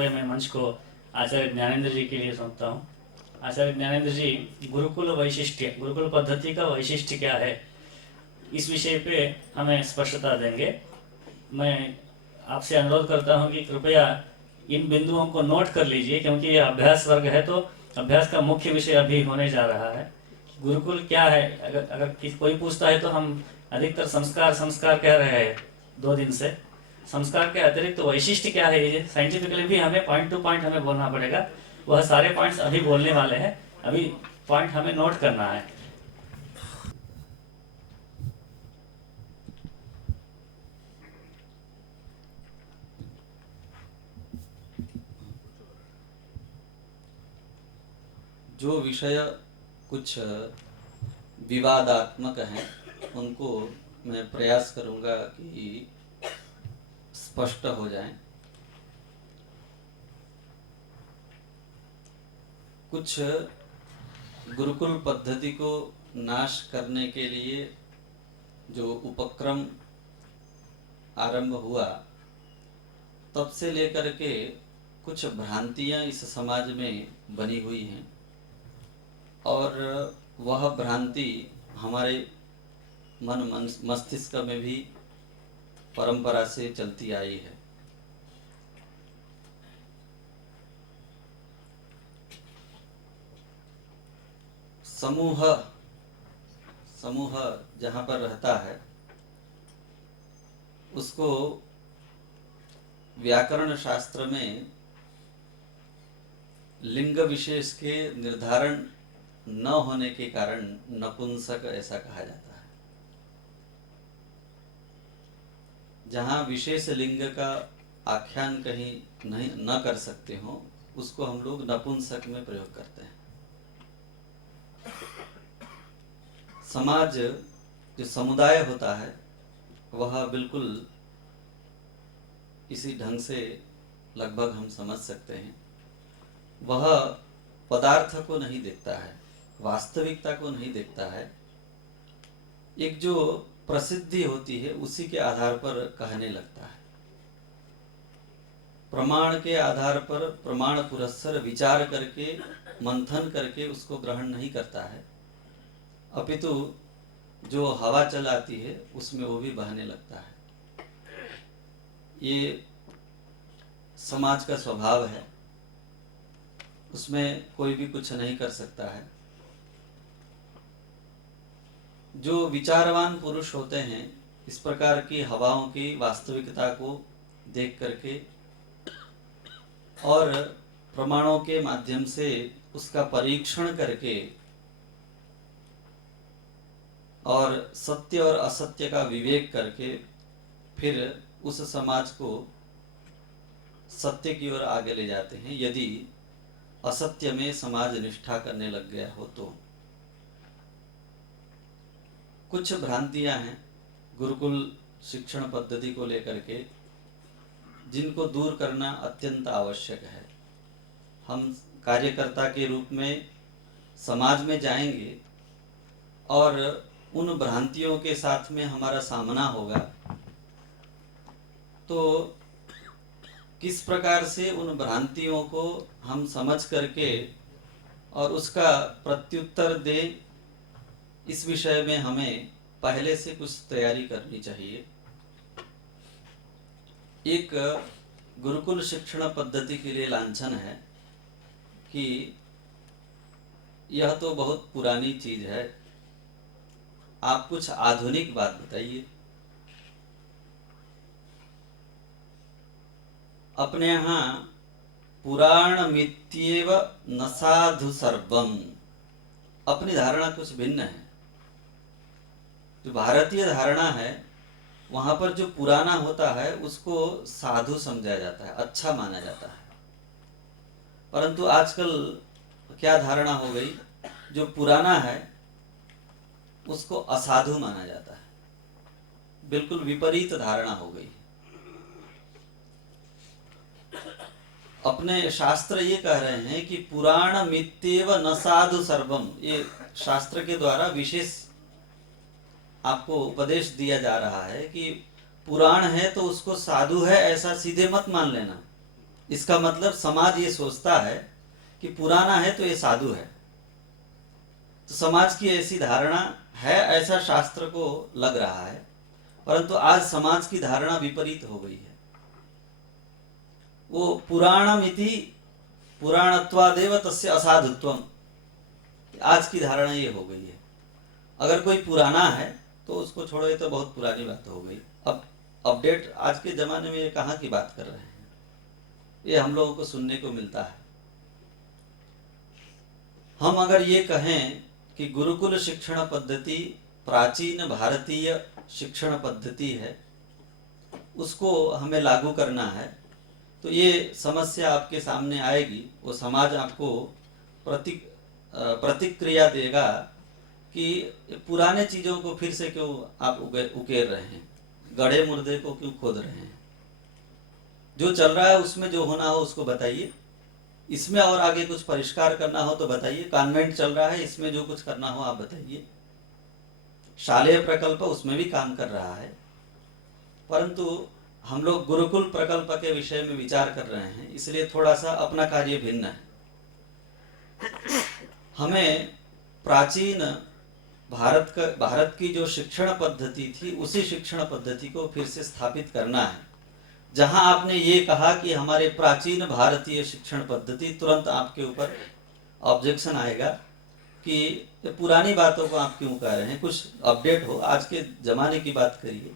कृपया मैं मंच को आचार्य ज्ञानेंद्र जी के लिए सौंपता हूँ। आचार्य ज्ञानेंद्र जी गुरुकुल वैशिष्ट्य, गुरुकुल पद्धति का वैशिष्ट्य क्या है, इस विषय पे हमें स्पष्टता देंगे। मैं आपसे अनुरोध करता हूँ कि कृपया इन बिंदुओं को नोट कर लीजिए, क्योंकि ये अभ्यास वर्ग है तो अभ्यास का मुख्य विषय अभी होने जा रहा है। गुरुकुल क्या है, अगर कोई पूछता है तो हम अधिकतर संस्कार संस्कार कह रहे हैं 2 दिन से। संस्कार के अतिरिक्त तो वैशिष्ट्य क्या है, ये साइंटिफिकली भी हमें पॉइंट टू पॉइंट हमें बोलना पड़ेगा। वह सारे पॉइंट्स अभी बोलने वाले हैं, अभी पॉइंट हमें नोट करना है। जो विषय कुछ विवादात्मक हैं उनको मैं प्रयास करूंगा कि स्पष्ट हो जाएं। कुछ गुरुकुल पद्धति को नाश करने के लिए जो उपक्रम आरंभ हुआ, तब से लेकर के कुछ भ्रांतियां इस समाज में बनी हुई हैं और वह भ्रांति हमारे मन मस्तिष्क में भी परंपरा से चलती आई है। समूह समूह जहाँ पर रहता है उसको व्याकरण शास्त्र में लिंग विशेष के निर्धारण न होने के कारण नपुंसक ऐसा कहा जाता है। जहाँ विशेष लिंग का आख्यान कहीं नहीं न कर सकते हो, उसको हम लोग नपुंसक में प्रयोग करते हैं। समाज जो समुदाय होता है वह बिल्कुल इसी ढंग से लगभग हम समझ सकते हैं। वह पदार्थ को नहीं देखता है, वास्तविकता को नहीं देखता है। एक जो प्रसिद्धि होती है उसी के आधार पर कहने लगता है। प्रमाण के आधार पर प्रमाण पुरस्सर विचार करके मंथन करके उसको ग्रहण नहीं करता है, अपितु जो हवा चलाती है उसमें वो भी बहने लगता है। ये समाज का स्वभाव है, उसमें कोई भी कुछ नहीं कर सकता है। जो विचारवान पुरुष होते हैं इस प्रकार की हवाओं की वास्तविकता को देख करके और प्रमाणों के माध्यम से उसका परीक्षण करके और सत्य और असत्य का विवेक करके फिर उस समाज को सत्य की ओर आगे ले जाते हैं। यदि असत्य में समाज निष्ठा करने लग गया हो तो कुछ भ्रांतियां हैं गुरुकुल शिक्षण पद्धति को लेकर के, जिनको दूर करना अत्यंत आवश्यक है। हम कार्यकर्ता के रूप में समाज में जाएंगे और उन भ्रांतियों के साथ में हमारा सामना होगा तो किस प्रकार से उन भ्रांतियों को हम समझ करके और उसका प्रत्युत्तर दें, इस विषय में हमें पहले से कुछ तैयारी करनी चाहिए। एक गुरुकुल शिक्षण पद्धति के लिए लांछन है कि यह तो बहुत पुरानी चीज है, आप कुछ आधुनिक बात बताइए। अपने यहाँ पुराण मित्येव न साधु सर्वम, अपनी धारणा कुछ भिन्न है। जो भारतीय धारणा है वहां पर जो पुराना होता है उसको साधु समझा जाता है, अच्छा माना जाता है। परंतु आजकल क्या धारणा हो गई, जो पुराना है उसको असाधु माना जाता है। बिल्कुल विपरीत धारणा हो गई। अपने शास्त्र ये कह रहे हैं कि पुराण मित्येव न साधु सर्वम, ये शास्त्र के द्वारा विशेष आपको उपदेश दिया जा रहा है कि पुराण है तो उसको साधु है ऐसा सीधे मत मान लेना। इसका मतलब समाज ये सोचता है कि पुराना है तो ये साधु है। तो समाज की ऐसी धारणा है, ऐसा शास्त्र को लग रहा है, परंतु आज समाज की धारणा विपरीत हो गई है। वो पुराणमिति पुराणत्वादेव तस्य असाधुत्वम, आज की धारणा ये हो गई है। अगर कोई पुराना है तो उसको छोड़ो, ये तो बहुत पुरानी बात हो गई। अब अपडेट आज के ज़माने में ये कहाँ की बात कर रहे हैं, ये हम लोगों को सुनने को मिलता है। हम अगर ये कहें कि गुरुकुल शिक्षण पद्धति प्राचीन भारतीय शिक्षण पद्धति है, उसको हमें लागू करना है, तो ये समस्या आपके सामने आएगी। वो समाज आपको प्रतिक्रिया देगा कि पुराने चीज़ों को फिर से क्यों आप उकेर रहे हैं, गड़े मुर्दे को क्यों खोद रहे हैं। जो चल रहा है उसमें जो होना हो उसको बताइए, इसमें और आगे कुछ परिष्कार करना हो तो बताइए। कॉन्वेंट चल रहा है, इसमें जो कुछ करना हो आप बताइए। शालेय प्रकल्प उसमें भी काम कर रहा है, परंतु हम लोग गुरुकुल प्रकल्प के विषय में विचार कर रहे हैं, इसलिए थोड़ा सा अपना कार्य भिन्न है। हमें प्राचीन भारत की जो शिक्षण पद्धति थी, उसी शिक्षण पद्धति को फिर से स्थापित करना है। जहां आपने ये कहा कि हमारे प्राचीन भारतीय शिक्षण पद्धति, तुरंत आपके ऊपर ऑब्जेक्शन आएगा कि पुरानी बातों को आप क्यों कह रहे हैं, कुछ अपडेट हो, आज के जमाने की बात करिए।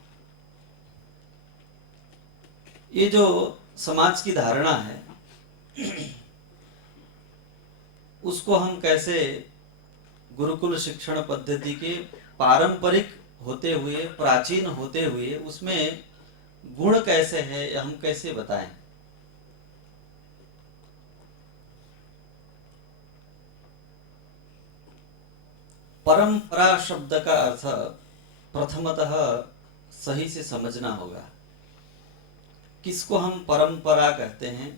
ये जो समाज की धारणा है उसको हम कैसे गुरुकुल शिक्षण पद्धति के पारंपरिक होते हुए, प्राचीन होते हुए, उसमें गुण कैसे है हम कैसे बताएं। परंपरा शब्द का अर्थ प्रथमतः सही से समझना होगा। किसको हम परंपरा कहते हैं,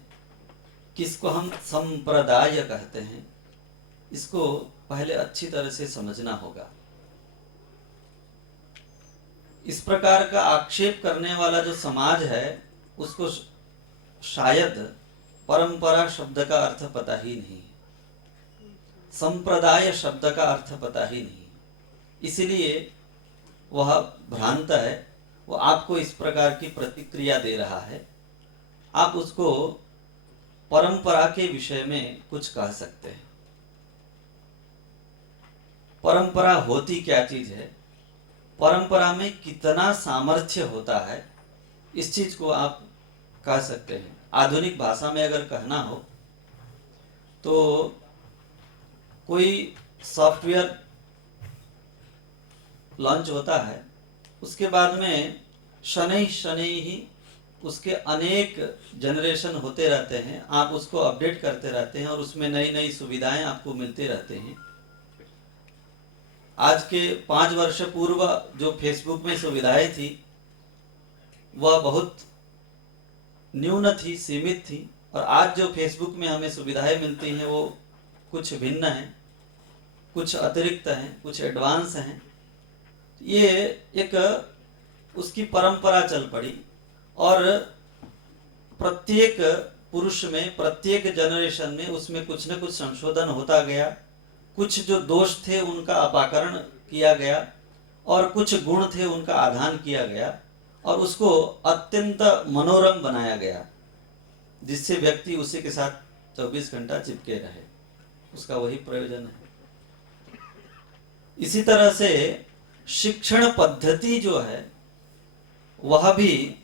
किसको हम संप्रदाय कहते हैं, इसको पहले अच्छी तरह से समझना होगा। इस प्रकार का आक्षेप करने वाला जो समाज है उसको शायद परंपरा शब्द का अर्थ पता ही नहीं, संप्रदाय शब्द का अर्थ पता ही नहीं, इसलिए वह भ्रांत है। वो आपको इस प्रकार की प्रतिक्रिया दे रहा है। आप उसको परंपरा के विषय में कुछ कह सकते हैं। परंपरा होती क्या चीज है, परंपरा में कितना सामर्थ्य होता है, इस चीज को आप कह सकते हैं। आधुनिक भाषा में अगर कहना हो तो कोई सॉफ्टवेयर लॉन्च होता है, उसके बाद में शनै शनै ही उसके अनेक जनरेशन होते रहते हैं, आप उसको अपडेट करते रहते हैं और उसमें नई नई सुविधाएं आपको मिलते रहते हैं। आज के 5 वर्ष पूर्व जो फेसबुक में सुविधाएं थी वह बहुत न्यून थी, सीमित थी, और आज जो फेसबुक में हमें सुविधाएं मिलती हैं वो कुछ भिन्न हैं, कुछ अतिरिक्त हैं, कुछ एडवांस हैं। ये एक उसकी परंपरा चल पड़ी और प्रत्येक पुरुष में, प्रत्येक जनरेशन में उसमें कुछ न कुछ संशोधन होता गया। कुछ जो दोष थे उनका अपाकरण किया गया और कुछ गुण थे उनका आधान किया गया और उसको अत्यंत मनोरम बनाया गया, जिससे व्यक्ति उसी के साथ 24 घंटा चिपके रहे। उसका वही प्रयोजन है। इसी तरह से शिक्षण पद्धति जो है वह भी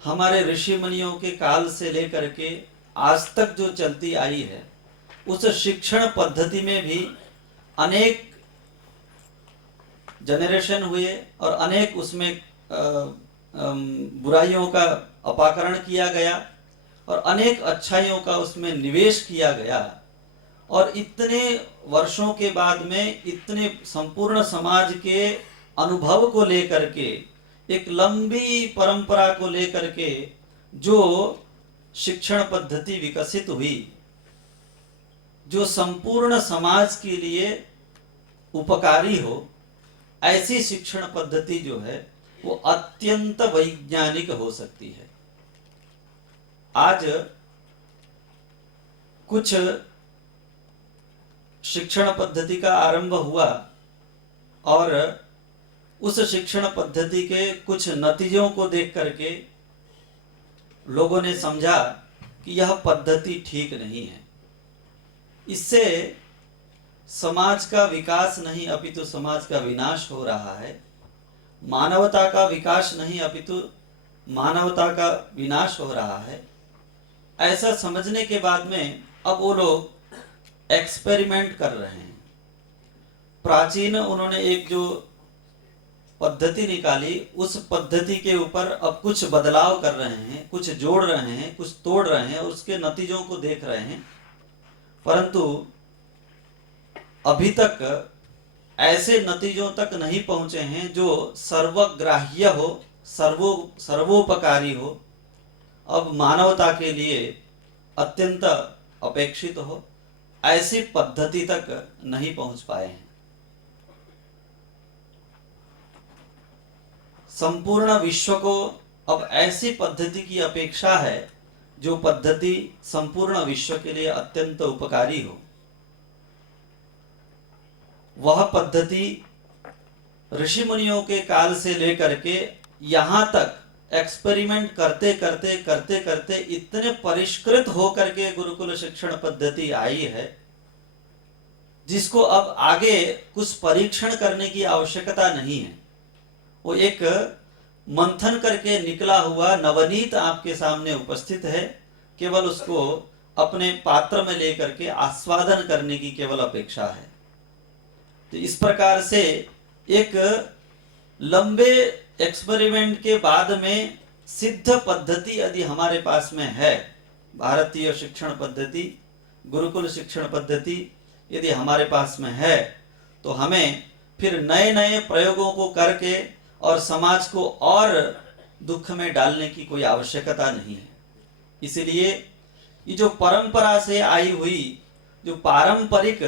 हमारे ऋषि मुनियों के काल से लेकर के आज तक जो चलती आई है, उस शिक्षण पद्धति में भी अनेक जनरेशन हुए और अनेक उसमें बुराइयों का अपाकरण किया गया और अनेक अच्छाइयों का उसमें निवेश किया गया। और इतने वर्षों के बाद में इतने संपूर्ण समाज के अनुभव को लेकर के, एक लंबी परंपरा को लेकर के जो शिक्षण पद्धति विकसित हुई, जो संपूर्ण समाज के लिए उपकारी हो, ऐसी शिक्षण पद्धति जो है वो अत्यंत वैज्ञानिक हो सकती है। आज कुछ शिक्षण पद्धति का आरंभ हुआ और उस शिक्षण पद्धति के कुछ नतीजों को देख करके लोगों ने समझा कि यह पद्धति ठीक नहीं है, इससे समाज का विकास नहीं अपितु समाज का विनाश हो रहा है, मानवता का विकास नहीं अपितु मानवता का विनाश हो रहा है। ऐसा समझने के बाद में अब वो लोग एक्सपेरिमेंट कर रहे हैं। प्राचीन उन्होंने एक जो पद्धति निकाली, उस पद्धति के ऊपर अब कुछ बदलाव कर रहे हैं, कुछ जोड़ रहे हैं, कुछ तोड़ रहे हैं, उसके नतीजों को देख रहे हैं। परंतु अभी तक ऐसे नतीजों तक नहीं पहुंचे हैं जो सर्वग्राह्य हो, सर्वोपकारी हो, अब मानवता के लिए अत्यंत अपेक्षित हो, ऐसी पद्धति तक नहीं पहुंच पाए हैं। संपूर्ण विश्व को अब ऐसी पद्धति की अपेक्षा है जो पद्धति संपूर्ण विश्व के लिए अत्यंत उपकारी हो। वह पद्धति ऋषि मुनियों के काल से लेकर के यहाँ तक एक्सपेरिमेंट करते करते करते करते इतने परिष्कृत होकर के गुरुकुल शिक्षण पद्धति आई है, जिसको अब आगे कुछ परीक्षण करने की आवश्यकता नहीं है। वो एक मंथन करके निकला हुआ नवनीत आपके सामने उपस्थित है, केवल उसको अपने पात्र में लेकर के आस्वादन करने की केवल अपेक्षा है। तो इस प्रकार से एक लंबे एक्सपेरिमेंट के बाद में सिद्ध पद्धति यदि हमारे पास में है, भारतीय शिक्षण पद्धति, गुरुकुल शिक्षण पद्धति यदि हमारे पास में है, तो हमें फिर नए नए प्रयोगों को करके और समाज को और दुख में डालने की कोई आवश्यकता नहीं है। इसलिए ये जो परंपरा से आई हुई जो पारंपरिक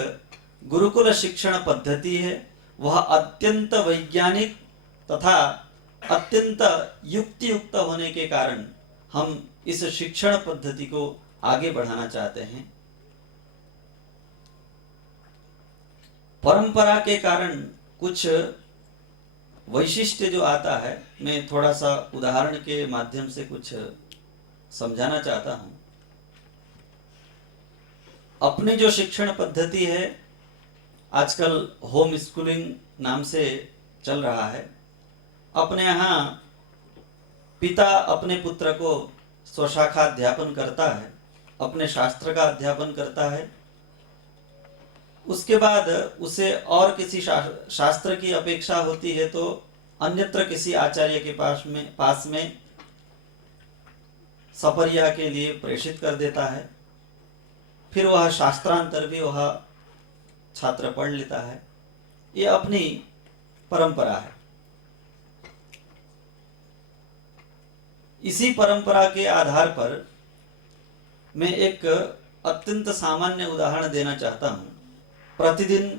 गुरुकुल शिक्षण पद्धति है, वह अत्यंत वैज्ञानिक तथा अत्यंत युक्तियुक्त होने के कारण हम इस शिक्षण पद्धति को आगे बढ़ाना चाहते हैं। परंपरा के कारण कुछ वैशिष्ट्य जो आता है, मैं थोड़ा सा उदाहरण के माध्यम से कुछ समझाना चाहता हूं। अपनी जो शिक्षण पद्धति है, आजकल होम स्कूलिंग नाम से चल रहा है। अपने यहाँ पिता अपने पुत्र को स्वशाखा अध्यापन करता है, अपने शास्त्र का अध्यापन करता है, उसके बाद उसे और किसी शास्त्र की अपेक्षा होती है तो अन्यत्र किसी आचार्य के पास में सपर्या के लिए प्रेषित कर देता है। फिर वह शास्त्रांतर भी वह छात्र पढ़ लेता है। ये अपनी परंपरा है। इसी परंपरा के आधार पर मैं एक अत्यंत सामान्य उदाहरण देना चाहता हूं। प्रतिदिन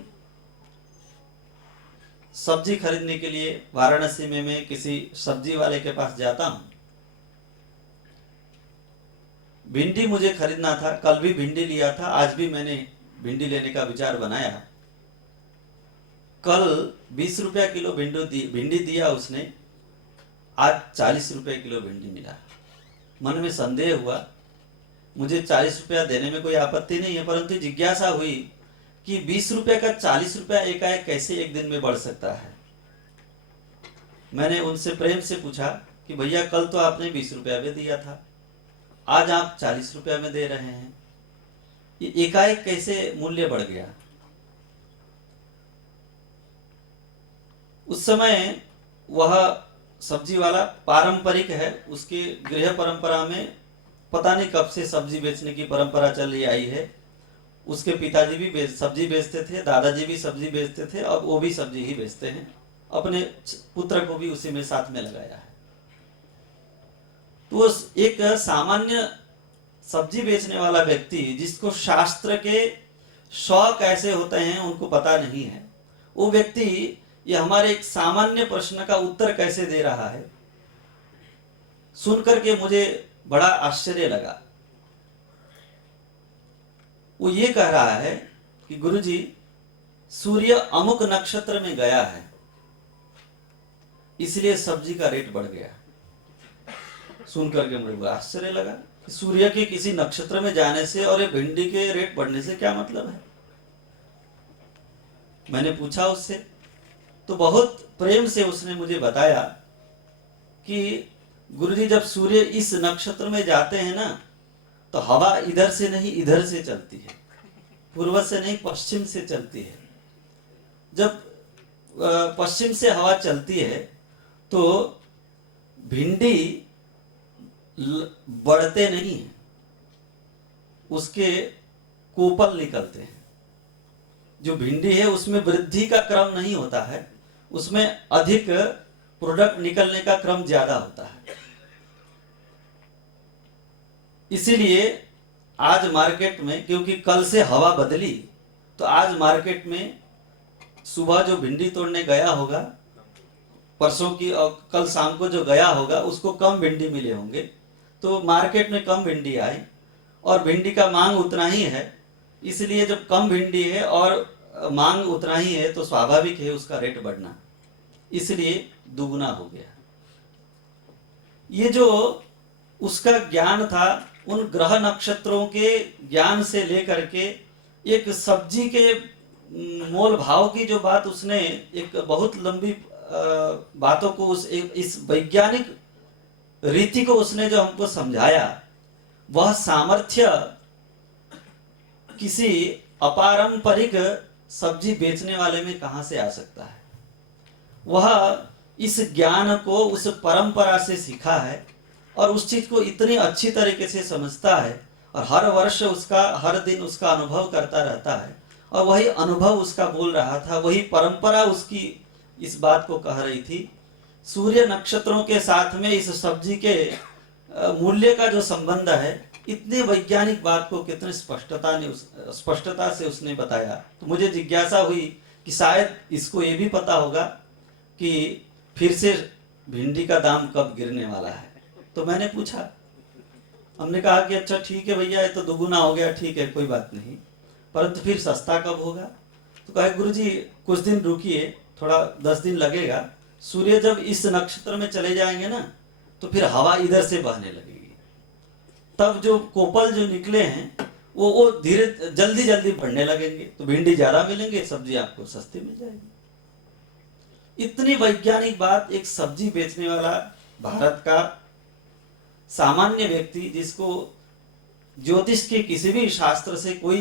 सब्जी खरीदने के लिए वाराणसी में मैं किसी सब्जी वाले के पास जाता हूं। भिंडी मुझे खरीदना था, कल भी भिंडी लिया था, आज भी मैंने भिंडी लेने का विचार बनाया। कल 20 रुपया किलो भिंडी दिया उसने, आज 40 रुपये किलो भिंडी मिला। मन में संदेह हुआ, मुझे 40 रुपया देने में कोई आपत्ति नहीं है, परंतु जिज्ञासा हुई कि 20 रुपये का 40 रुपया एकाएक कैसे एक दिन में बढ़ सकता है। मैंने उनसे प्रेम से पूछा कि भैया कल तो आपने 20 रुपया में दिया था, आज आप 40 रुपया में दे रहे हैं, ये एकाएक कैसे मूल्य बढ़ गया। उस समय वह सब्जी वाला पारंपरिक है, उसके गृह परंपरा में पता नहीं कब से सब्जी बेचने की परंपरा चली आई है। उसके पिताजी भी सब्जी बेचते थे, दादाजी भी सब्जी बेचते थे, अब वो भी सब्जी ही बेचते हैं। अपने पुत्र को भी उसी में साथ में लगाया है। तो एक सामान्य सब्जी बेचने वाला व्यक्ति जिसको शास्त्र के शौक ऐसे होते हैं उनको पता नहीं है, वो व्यक्ति ये हमारे एक सामान्य प्रश्न का उत्तर कैसे दे रहा है, सुनकर के मुझे बड़ा आश्चर्य लगा। वो ये कह रहा है कि गुरुजी, सूर्य अमुक नक्षत्र में गया है, इसलिए सब्जी का रेट बढ़ गया। सुन करके मुझे बड़ा आश्चर्य लगा कि सूर्य के किसी नक्षत्र में जाने से और ये भिंडी के रेट बढ़ने से क्या मतलब है। मैंने पूछा उससे, तो बहुत प्रेम से उसने मुझे बताया कि गुरुजी, जब सूर्य इस नक्षत्र में जाते हैं ना, तो हवा इधर से नहीं इधर से चलती है, पूर्व से नहीं पश्चिम से चलती है। जब पश्चिम से हवा चलती है तो भिंडी बढ़ते नहीं है, उसके कोपल निकलते हैं। जो भिंडी है उसमें वृद्धि का क्रम नहीं होता है, उसमें अधिक प्रोडक्ट निकलने का क्रम ज्यादा होता है। इसीलिए आज मार्केट में, क्योंकि कल से हवा बदली, तो आज मार्केट में सुबह जो भिंडी तोड़ने गया होगा, परसों की और कल शाम को जो गया होगा, उसको कम भिंडी मिले होंगे, तो मार्केट में कम भिंडी आई और भिंडी का मांग उतना ही है। इसलिए जब कम भिंडी है और मांग उतना ही है तो स्वाभाविक है उसका रेट बढ़ना, इसलिए दुगना हो गया। ये जो उसका ज्ञान था, उन ग्रह नक्षत्रों के ज्ञान से लेकर के एक सब्जी के मोल भाव की जो बात उसने, एक बहुत लंबी बातों को इस वैज्ञानिक रीति को उसने जो हमको समझाया, वह सामर्थ्य किसी अपारंपरिक सब्जी बेचने वाले में कहां से आ सकता है। वह इस ज्ञान को उस परंपरा से सीखा है और उस चीज को इतनी अच्छी तरीके से समझता है और हर वर्ष उसका, हर दिन उसका अनुभव करता रहता है और वही अनुभव उसका बोल रहा था, वही परंपरा उसकी इस बात को कह रही थी। सूर्य नक्षत्रों के साथ में इस सब्जी के मूल्य का जो संबंध है, इतने वैज्ञानिक बात को कितने स्पष्टता से उसने बताया। तो मुझे जिज्ञासा हुई कि शायद इसको ये भी पता होगा कि फिर से भिंडी का दाम कब गिरने वाला है। तो मैंने पूछा, हमने कहा कि अच्छा ठीक है भैया, ये तो दुगुना हो गया, ठीक है कोई बात नहीं, परंतु फिर सस्ता कब होगा। तो कहे गुरुजी कुछ दिन रुकिए, थोड़ा 10 दिन लगेगा। सूर्य जब इस नक्षत्र में चले जाएंगे ना, तो फिर हवा इधर से बहने लगेगी, तब जो कोपल जो निकले हैं वो धीरे जल्दी जल्दी बढ़ने लगेंगे, तो भिंडी ज्यादा मिलेंगे, सब्जी आपको सस्ती मिल जाएगी। इतनी वैज्ञानिक बात एक सब्जी बेचने वाला भारत का सामान्य व्यक्ति, जिसको ज्योतिष के किसी भी शास्त्र से कोई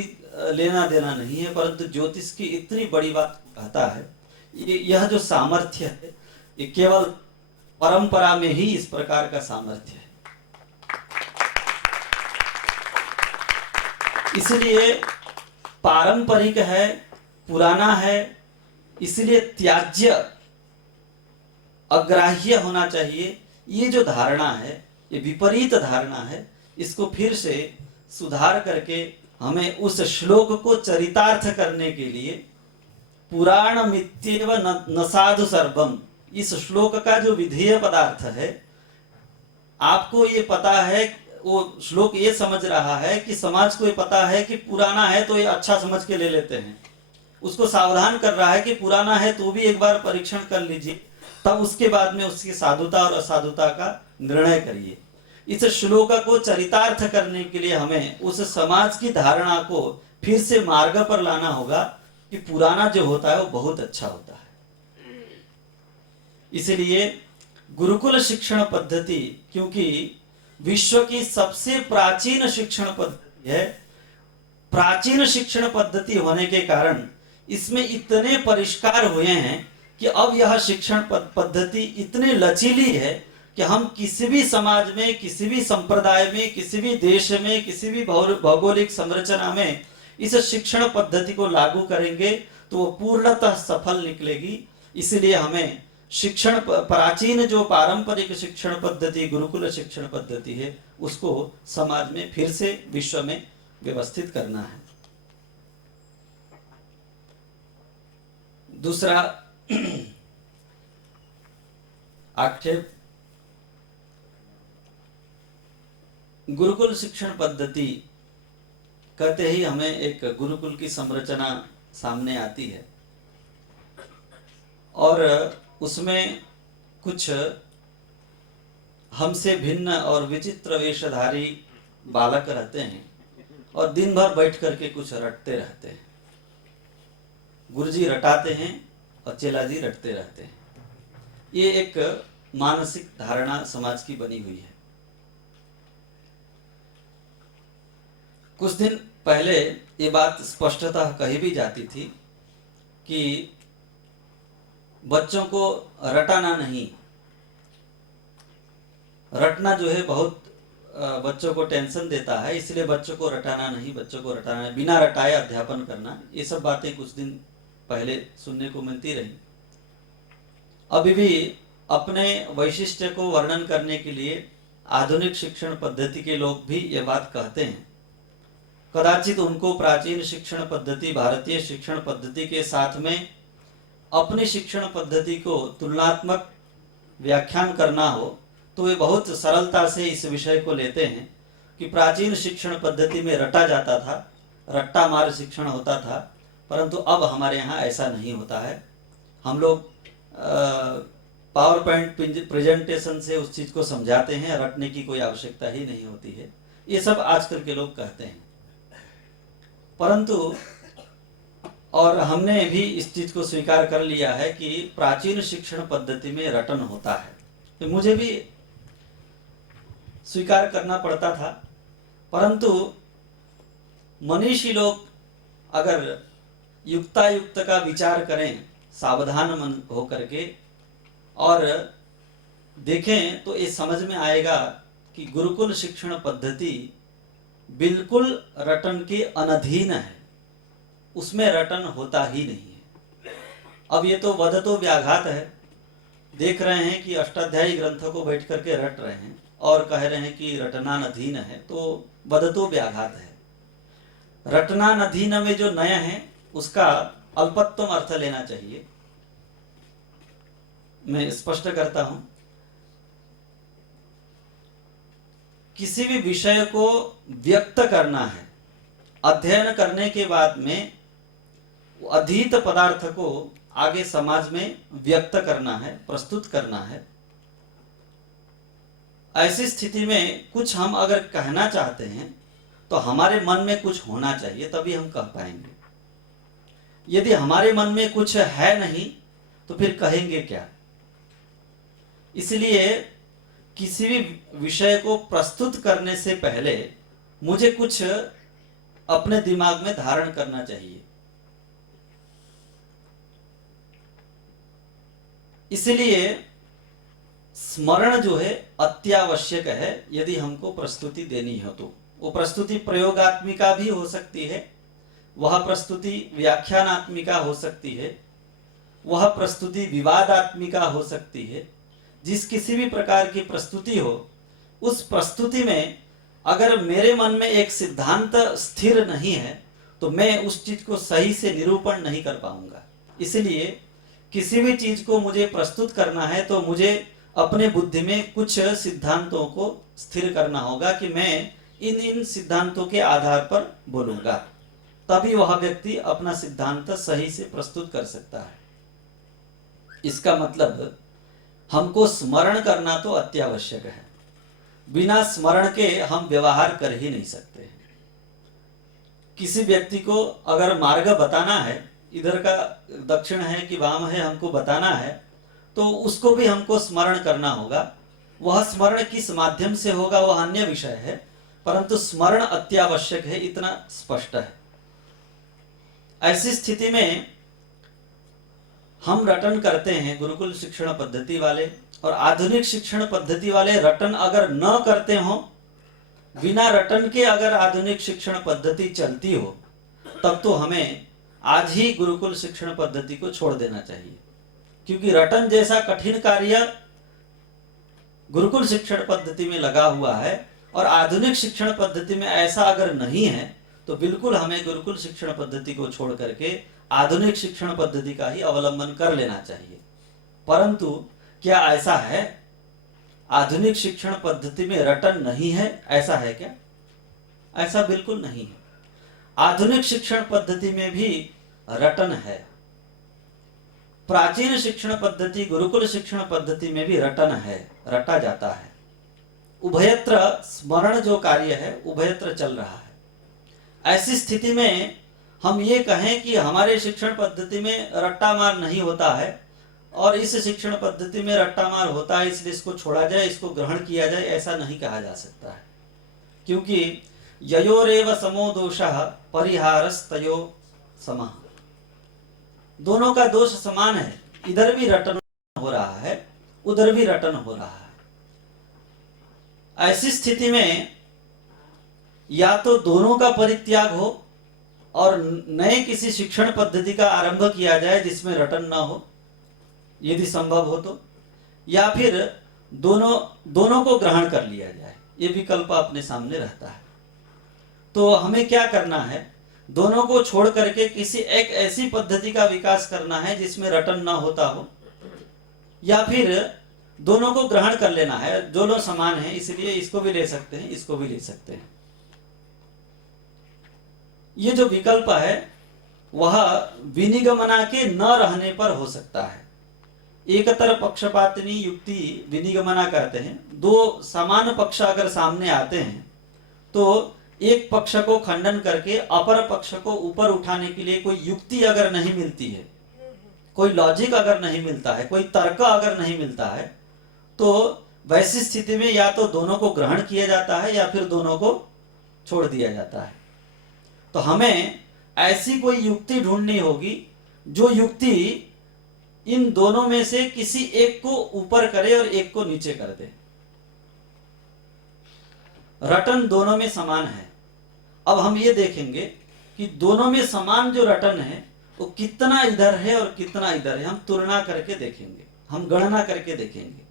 लेना देना नहीं है, परंतु ज्योतिष की इतनी बड़ी बात कहता है, यह जो सामर्थ्य है, ये केवल परंपरा में ही इस प्रकार का सामर्थ्य है। इसलिए पारंपरिक है, पुराना है, इसलिए त्याज्य, अग्राह्य होना चाहिए। ये जो धारणा है, ये विपरीत धारणा है, इसको फिर से सुधार करके हमें उस श्लोक को चरितार्थ करने के लिए पुराण मित्येव न साधु सर्वम, इस श्लोक का जो विधेय पदार्थ है, आपको ये पता है, वो श्लोक ये समझ रहा है कि समाज को ये पता है कि पुराना है तो ये अच्छा समझ के ले लेते हैं, उसको सावधान कर रहा है कि पुराना है तो भी एक बार परीक्षण कर लीजिए, तब उसके बाद में उसकी साधुता और असाधुता का निर्णय करिए। इस श्लोक को चरितार्थ करने के लिए हमें उस समाज की धारणा को फिर से मार्ग पर लाना होगा कि पुराना जो होता है वो बहुत अच्छा होता है। इसलिए गुरुकुल शिक्षण पद्धति, क्योंकि विश्व की सबसे प्राचीन शिक्षण पद्धति है, प्राचीन शिक्षण पद्धति होने के कारण इसमें इतने परिष्कार हुए हैं कि अब यह शिक्षण पद्धति इतनी लचीली है कि हम किसी भी समाज में, किसी भी संप्रदाय में, किसी भी देश में, किसी भी भौगोलिक संरचना में इस शिक्षण पद्धति को लागू करेंगे तो वो पूर्णतः सफल निकलेगी। इसलिए हमें शिक्षण, प्राचीन जो पारंपरिक शिक्षण पद्धति, गुरुकुल शिक्षण पद्धति है, उसको समाज में फिर से, विश्व में व्यवस्थित करना है। दूसरा आक्षेप, गुरुकुल शिक्षण पद्धति कहते ही हमें एक गुरुकुल की संरचना सामने आती है और उसमें कुछ हमसे भिन्न और विचित्र वेशधारी बालक रहते हैं और दिन भर बैठ करके कुछ रटते रहते हैं। गुरुजी रटाते हैं और चेलाजी रटते रहते हैं। ये एक मानसिक धारणा समाज की बनी हुई है। कुछ दिन पहले ये बात स्पष्टतः कही भी जाती थी कि बच्चों को रटाना नहीं, रटना जो है बहुत बच्चों को टेंशन देता है, इसलिए बच्चों को रटाना नहीं, बच्चों को रटाना नहीं, बिना रटाए अध्यापन करना, ये सब बातें कुछ दिन पहले सुनने को मिलती रही। अभी भी अपने वैशिष्ट्य को वर्णन करने के लिए आधुनिक शिक्षण पद्धति के लोग भी ये बात कहते हैं। कदाचित उनको प्राचीन शिक्षण पद्धति, भारतीय शिक्षण पद्धति के साथ में अपनी शिक्षण पद्धति को तुलनात्मक व्याख्यान करना हो तो वे बहुत सरलता से इस विषय को लेते हैं कि प्राचीन शिक्षण पद्धति में रटा जाता था, रट्टा मार शिक्षण होता था, परंतु अब हमारे यहाँ ऐसा नहीं होता है। हम लोग पावर पॉइंट प्रेजेंटेशन से उस चीज को समझाते हैं, रटने की कोई आवश्यकता ही नहीं होती है। ये सब आजकल के लोग कहते हैं, परंतु और हमने भी इस चीज को स्वीकार कर लिया है कि प्राचीन शिक्षण पद्धति में रटन होता है। तो मुझे भी स्वीकार करना पड़ता था, परंतु मनीषी लोग अगर युक्तायुक्त का विचार करें सावधान मन होकर के और देखें तो ये समझ में आएगा कि गुरुकुल शिक्षण पद्धति बिल्कुल रटन के अनधीन है, उसमें रटन होता ही नहीं है। अब ये तो वदतो व्याघात है, देख रहे हैं कि अष्टाध्यायी ग्रंथों को बैठ करके रट रहे हैं और कह रहे हैं कि रटना नधीन है, तो वदतो व्याघात है। रटना नधीन में जो नय है उसका अल्पत्वम अर्थ लेना चाहिए। मैं स्पष्ट करता हूं, किसी भी विषय को व्यक्त करना है, अध्ययन करने के बाद में अधीत पदार्थ को आगे समाज में व्यक्त करना है, प्रस्तुत करना है। ऐसी स्थिति में कुछ हम अगर कहना चाहते हैं तो हमारे मन में कुछ होना चाहिए, तभी हम कह पाएंगे। यदि हमारे मन में कुछ है नहीं तो फिर कहेंगे क्या? इसलिए किसी भी विषय को प्रस्तुत करने से पहले मुझे कुछ अपने दिमाग में धारण करना चाहिए। इसलिए स्मरण जो है अत्यावश्यक है यदि हमको प्रस्तुति देनी हो तो। वो प्रस्तुति प्रयोगात्मिका भी हो सकती है, वह प्रस्तुति व्याख्यानात्मिका हो सकती है, वह प्रस्तुति विवादात्मिका हो सकती है। जिस किसी भी प्रकार की प्रस्तुति हो, उस प्रस्तुति में अगर मेरे मन में एक सिद्धांत स्थिर नहीं है तो मैं उस चीज को सही से निरूपण नहीं कर पाऊंगा। इसलिए किसी भी चीज को मुझे प्रस्तुत करना है तो मुझे अपने बुद्धि में कुछ सिद्धांतों को स्थिर करना होगा कि मैं इन सिद्धांतों के आधार पर बोलूंगा, तभी वह व्यक्ति अपना सिद्धांत सही से प्रस्तुत कर सकता है। इसका मतलब हमको स्मरण करना तो अत्यावश्यक है, बिना स्मरण के हम व्यवहार कर ही नहीं सकते। किसी व्यक्ति को अगर मार्ग बताना है, इधर का दक्षिण है कि वाम है, हमको बताना है, तो उसको भी हमको स्मरण करना होगा। वह स्मरण किस माध्यम से होगा वह अन्य विषय है, परंतु स्मरण अत्यावश्यक है, इतना स्पष्ट है। ऐसी स्थिति में हम रटन करते हैं गुरुकुल शिक्षण पद्धति वाले, और आधुनिक शिक्षण पद्धति वाले रटन अगर न करते हो, बिना रटन के अगर आधुनिक शिक्षण पद्धति चलती हो, तब तो हमें आज ही गुरुकुल शिक्षण पद्धति को छोड़ देना चाहिए। क्योंकि रटन जैसा कठिन कार्य गुरुकुल शिक्षण पद्धति में लगा हुआ है और आधुनिक शिक्षण पद्धति में ऐसा अगर नहीं है तो बिल्कुल हमें गुरुकुल शिक्षण पद्धति को छोड़ करके आधुनिक शिक्षण पद्धति का ही अवलंबन कर लेना चाहिए। परंतु क्या ऐसा है? आधुनिक शिक्षण पद्धति में रटन नहीं है, ऐसा है क्या? ऐसा बिल्कुल नहीं है। आधुनिक शिक्षण पद्धति में भी रटन है। प्राचीन शिक्षण पद्धति, गुरुकुल शिक्षण पद्धति में भी रटन है, रटा जाता है। उभयत्र स्मरण जो कार्य है उभयत्र चल रहा है। ऐसी स्थिति में हम ये कहें कि हमारे शिक्षण पद्धति में रट्टा मार नहीं होता है और इस शिक्षण पद्धति में रट्टा मार होता है इसलिए इसको छोड़ा जाए, इसको ग्रहण किया जाए, ऐसा नहीं कहा जा सकता है। क्योंकि ययोरेव समो दोषः परिहारस्तयो समः, दोनों का दोष समान है। इधर भी रटन हो रहा है, उधर भी रटन हो रहा है। ऐसी स्थिति में या तो दोनों का परित्याग हो और नए किसी शिक्षण पद्धति का आरंभ किया जाए जिसमें रटन न हो, यदि संभव हो तो, या फिर दोनों को ग्रहण कर लिया जाए, ये विकल्प अपने सामने रहता है। तो हमें क्या करना है? दोनों को छोड़ करके किसी एक ऐसी पद्धति का विकास करना है जिसमें रटन न होता हो, या फिर दोनों को ग्रहण कर लेना है। दोनों समान हैं इसलिए इसको भी ले सकते हैं, इसको भी ले सकते हैं। ये जो विकल्प है वह विनिगमना के न रहने पर हो सकता है। एकतर पक्षपातिनी युक्ति विनिगमना कहते हैं। दो समान पक्ष अगर सामने आते हैं तो एक पक्ष को खंडन करके अपर पक्ष को ऊपर उठाने के लिए कोई युक्ति अगर नहीं मिलती है, कोई लॉजिक अगर नहीं मिलता है, कोई तर्क अगर नहीं मिलता है, तो वैसी स्थिति में या तो दोनों को ग्रहण किया जाता है या फिर दोनों को छोड़ दिया जाता है। तो हमें ऐसी कोई युक्ति ढूंढनी होगी जो युक्ति इन दोनों में से किसी एक को ऊपर करे और एक को नीचे कर दे। रटन दोनों में समान है। अब हम ये देखेंगे कि दोनों में समान जो रटन है वो कितना इधर है और कितना इधर है। हम तुलना करके देखेंगे, हम गणना करके देखेंगे।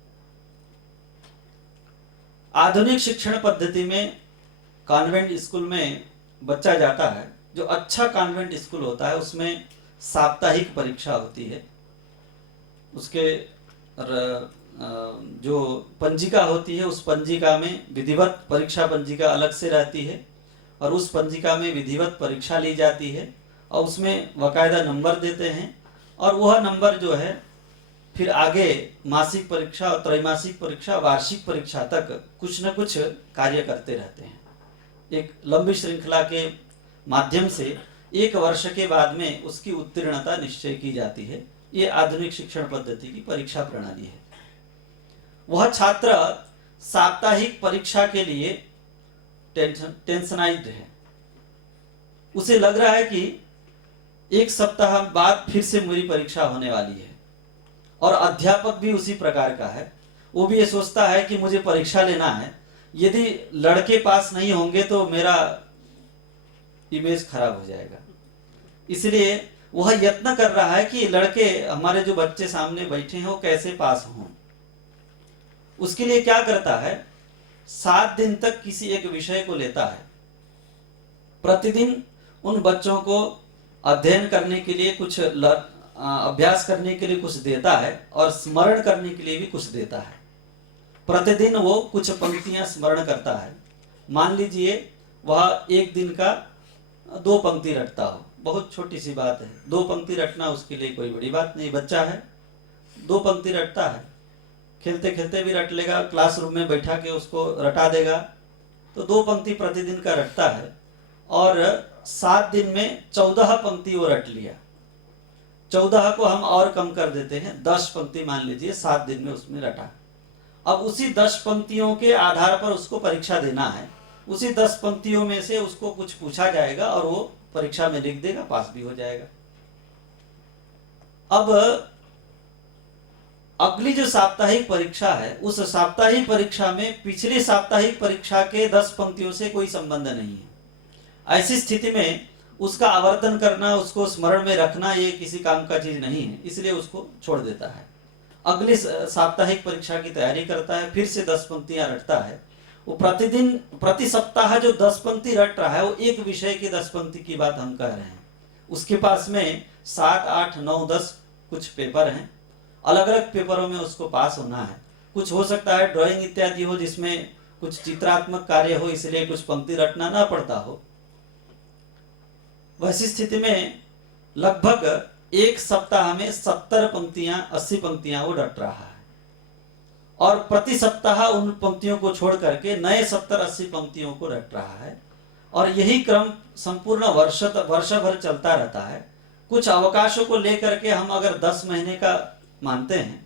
आधुनिक शिक्षण पद्धति में कॉन्वेंट स्कूल में बच्चा जाता है, जो अच्छा कॉन्वेंट स्कूल होता है उसमें साप्ताहिक परीक्षा होती है। उसके जो पंजिका होती है उस पंजिका में विधिवत परीक्षा पंजिका अलग से रहती है और उस पंजिका में विधिवत परीक्षा ली जाती है और उसमें बाकायदा नंबर देते हैं और वह नंबर जो है फिर आगे मासिक परीक्षा और त्रैमासिक परीक्षा, वार्षिक परीक्षा तक कुछ न कुछ कार्य करते रहते हैं। एक लंबी श्रृंखला के माध्यम से एक वर्ष के बाद में उसकी उत्तीर्णता निश्चय की जाती है। ये आधुनिक शिक्षण पद्धति की परीक्षा प्रणाली है। वह छात्र साप्ताहिक परीक्षा के लिए टेंशनाइज्ड है। उसे लग रहा है कि एक सप्ताह बाद फिर से मेरी परीक्षा होने वाली है और अध्यापक भी उसी प्रकार का है। वो भी ये सोचता है कि मुझे परीक्षा लेना है, यदि लड़के पास नहीं होंगे तो मेरा इमेज खराब हो जाएगा। इसलिए वह यत्न कर रहा है कि लड़के, हमारे जो बच्चे सामने बैठे हैं वो कैसे पास हों। उसके लिए क्या करता है, 7 दिन तक किसी एक विषय को लेता है। प्रतिदिन उन बच्चों को अध्ययन करने के लिए कुछ अभ्यास करने के लिए कुछ देता है और स्मरण करने के लिए भी कुछ देता है। प्रतिदिन वो कुछ पंक्तियां स्मरण करता है। मान लीजिए वह एक दिन का 2 पंक्ति रटता हो, बहुत छोटी सी बात है। 2 पंक्ति रटना उसके लिए कोई बड़ी बात नहीं, बच्चा है 2 पंक्ति रटता है, खेलते खेलते भी रट लेगा, क्लासरूम में बैठा के उसको रटा देगा। तो 2 पंक्ति प्रतिदिन का रटता है और 7 दिन में 14 पंक्ति वो रट लिया। 14 को हम और कम कर देते हैं, 10 पंक्ति मान लीजिए 7 दिन में उसमें रटा। अब उसी 10 पंक्तियों के आधार पर उसको परीक्षा देना है। उसी 10 पंक्तियों में से उसको कुछ पूछा जाएगा और वो परीक्षा में लिख देगा, पास भी हो जाएगा। अब अगली जो साप्ताहिक परीक्षा है, उस साप्ताहिक परीक्षा में पिछली साप्ताहिक परीक्षा के 10 पंक्तियों से कोई संबंध नहीं है। ऐसी स्थिति में उसका आवर्तन करना, उसको स्मरण में रखना, ये किसी काम का चीज नहीं है, इसलिए उसको छोड़ देता है। अगली साप्ताहिक परीक्षा की तैयारी करता है, फिर से 10 पंक्तियां रटता है। वो प्रतिदिन, प्रति सप्ताह जो 10 पंक्ति रट रहा है वो एक विषय की 10 पंक्ति की बात हम कह रहे हैं। उसके पास में 7, 8, 9, 10 कुछ पेपर हैं, अलग अलग पेपरों में उसको पास होना है। कुछ हो सकता है ड्राइंग इत्यादि हो जिसमें कुछ चित्रात्मक कार्य हो, इसलिए कुछ पंक्ति रटना ना पड़ता हो। वैसी स्थिति में लगभग एक सप्ताह में 70 पंक्तियां 80 पंक्तियां वो रट रहा है, और प्रति सप्ताह उन पंक्तियों को छोड़ करके नए 70-80 पंक्तियों को रट रहा है, और यही क्रम संपूर्ण वर्ष भर चलता रहता है। कुछ अवकाशों को लेकर के हम अगर 10 महीने का मानते हैं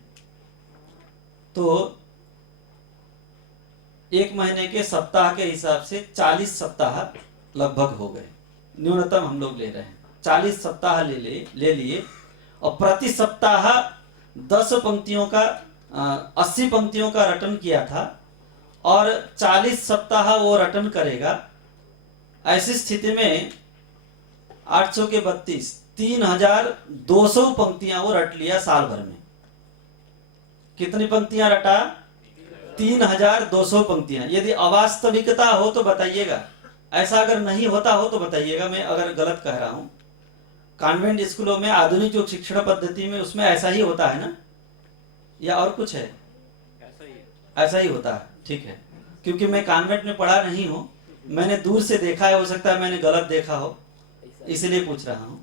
तो एक महीने के सप्ताह के हिसाब से 40 सप्ताह लगभग हो गए, न्यूनतम हम लोग ले रहे हैं। 40 सप्ताह ले लिए, और प्रति सप्ताह 10 पंक्तियों का 80 पंक्तियों का रटन किया था, और 40 सप्ताह वो रटन करेगा। ऐसी स्थिति में 800 के 32 3200 पंक्तियां वो रट लिया साल भर में। कितनी पंक्तियां रटा? 3200 पंक्तियां। यदि अवास्तविकता हो तो बताइएगा, ऐसा अगर नहीं होता हो तो बताइएगा, मैं अगर गलत कह रहा हूं। कॉन्वेंट स्कूलों में आधुनिक जो शिक्षण पद्धति में उसमें ऐसा ही होता है ना, या और कुछ है? ऐसा ही होता है, ठीक है। क्योंकि मैं कॉन्वेंट में पढ़ा नहीं हूं, मैंने दूर से देखा है, हो सकता है मैंने गलत देखा हो, इसलिए पूछ रहा हूं।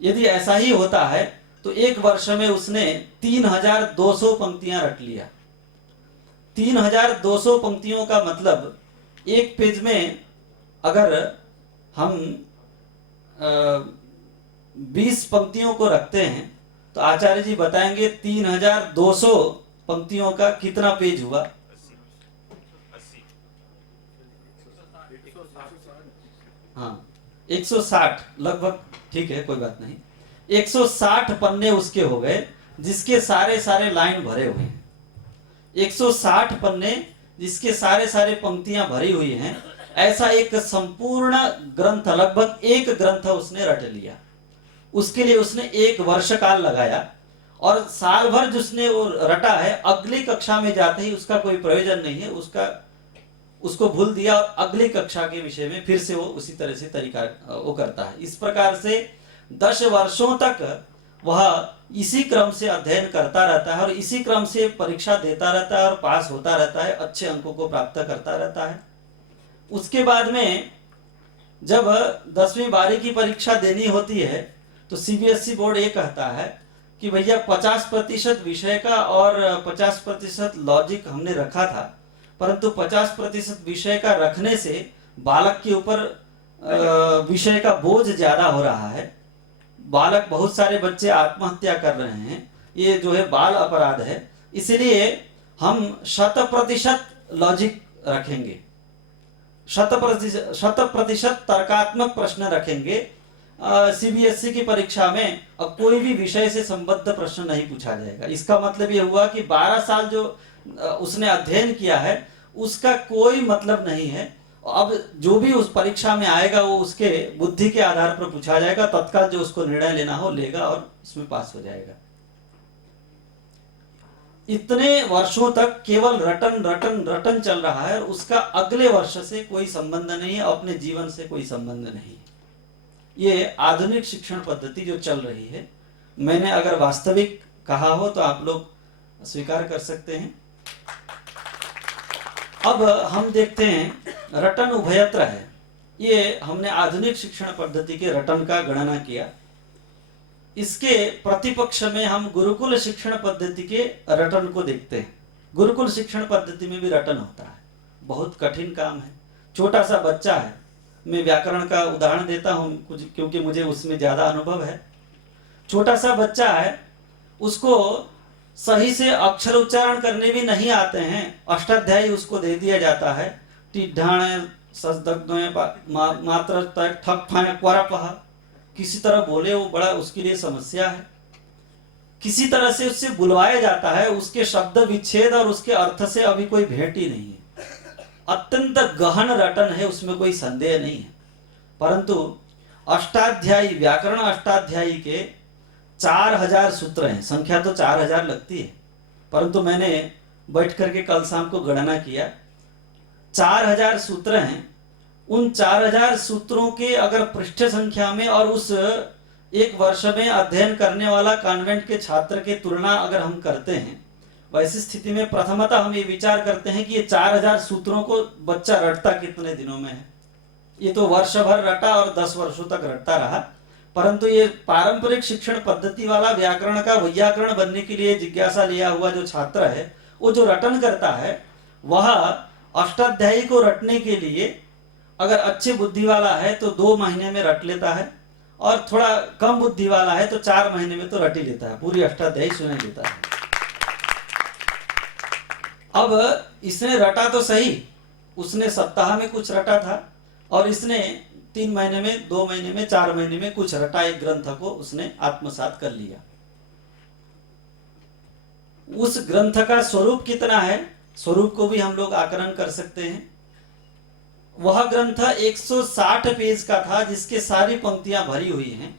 यदि ऐसा ही होता है तो एक वर्ष में उसने 3200 पंक्तियां रट लिया। 3200 पंक्तियों का मतलब एक पेज में अगर हम 20 पंक्तियों को रखते हैं तो आचार्य जी बताएंगे 3200 पंक्तियों का कितना पेज हुआ? हाँ, 160 लगभग, ठीक है, कोई बात नहीं। 160 पन्ने उसके हो गए, जिसके सारे सारे लाइन भरे हुए हैं। 160 पन्ने जिसके सारे सारे पंक्तियां भरी हुई हैं, ऐसा एक संपूर्ण ग्रंथ, लगभग एक ग्रंथ उसने रट लिया। उसके लिए उसने एक वर्ष काल लगाया, और साल भर जिसने वो रटा है, अगली कक्षा में जाते ही उसका कोई प्रयोजन नहीं है, उसको भूल दिया, और अगली कक्षा के विषय में फिर से वो उसी तरह से तरीका वो करता है। इस प्रकार से 10 वर्षों तक वह इसी क्रम से अध्ययन करता रहता है, और इसी क्रम से परीक्षा देता रहता है, और पास होता रहता है, अच्छे अंकों को प्राप्त करता रहता है। उसके बाद में जब 10वीं 12वीं की परीक्षा देनी होती है तो सीबीएसई बोर्ड ये कहता है कि भैया 50% विषय का और 50% लॉजिक हमने रखा था, परंतु 50% विषय का रखने से बालक के ऊपर विषय का बोझ ज्यादा हो रहा है। बालक, बहुत सारे बच्चे आत्महत्या कर रहे हैं, ये जो है बाल अपराध है, इसलिए हम 100% लॉजिक रखेंगे, 100% तर्कात्मक प्रश्न रखेंगे। सीबीएसई की परीक्षा में अब कोई भी विषय से संबद्ध प्रश्न नहीं पूछा जाएगा। इसका मतलब ये हुआ कि 12 साल जो उसने अध्ययन किया है उसका कोई मतलब नहीं है। अब जो भी उस परीक्षा में आएगा वो उसके बुद्धि के आधार पर पूछा जाएगा, तत्काल जो उसको निर्णय लेना हो लेगा और उसमें पास हो जाएगा। इतने वर्षों तक केवल रटन रटन रटन चल रहा है, उसका अगले वर्ष से कोई संबंध नहीं है, अपने जीवन से कोई संबंध नहीं है। ये आधुनिक शिक्षण पद्धति जो चल रही है, मैंने अगर वास्तविक कहा हो तो आप लोग स्वीकार कर सकते हैं। अब हम देखते हैं रटन उभयत्र है। ये हमने आधुनिक शिक्षण पद्धति के रटन का गणना किया। इसके प्रतिपक्ष में हम गुरुकुल शिक्षण पद्धति के रटन को देखते हैं। गुरुकुल शिक्षण पद्धति में भी रटन होता है, बहुत कठिन काम है। छोटा सा बच्चा है, मैं व्याकरण का उदाहरण देता हूं कुछ, क्योंकि मुझे उसमें ज्यादा अनुभव है। छोटा सा बच्चा है, उसको सही से अक्षर उच्चारण करने भी नहीं आते हैं, अष्टाध्यायी उसको दे दिया जाता है, टिड्ढाण मात्र ठक ठाक क्वरपह, किसी तरह बोले वो बड़ा उसके लिए समस्या है। किसी तरह से उससे बुलवाया जाता है, उसके शब्द विच्छेद और उसके अर्थ से अभी कोई भेंट ही नहीं है। अत्यंत गहन रटन है, उसमें कोई संदेह नहीं है। परंतु अष्टाध्यायी, व्याकरण अष्टाध्यायी के 4000 सूत्र हैं। संख्या तो 4000 लगती है, परंतु मैंने बैठ करके कल शाम को गणना किया, 4000 सूत्र हैं। उन 4000 सूत्रों के अगर पृष्ठ संख्या में और उस एक वर्ष में अध्ययन करने वाला कॉन्वेंट के छात्र की तुलना अगर हम करते हैं, वैसी स्थिति में प्रथमतः हम ये विचार करते हैं कि ये 4000 सूत्रों को बच्चा रटता कितने दिनों में है। ये तो वर्ष भर रटा और 10 वर्षों तक रटता रहा, परंतु ये पारंपरिक शिक्षण पद्धति वाला व्याकरण का वैयाकरण बनने के लिए जिज्ञासा लिया हुआ जो छात्र है, वो जो रटन करता है, वह अष्टाध्यायी को रटने के लिए अगर अच्छी बुद्धि वाला है तो 2 महीने में रट लेता है, और थोड़ा कम बुद्धि वाला है तो 4 महीने में तो रट ही लेता है, पूरी अष्टाध्यायी सुना लेता है। अब इसने रटा तो सही, उसने सप्ताह में कुछ रटा था, और इसने 3 महीने में, 2 महीने में, 4 महीने में कुछ रटा, एक ग्रंथ को उसने आत्मसात कर लिया। उस ग्रंथ का स्वरूप कितना है, स्वरूप को भी हम लोग आकलन कर सकते हैं। वह ग्रंथ 160 पेज का था, जिसके सारी पंक्तियां भरी हुई हैं,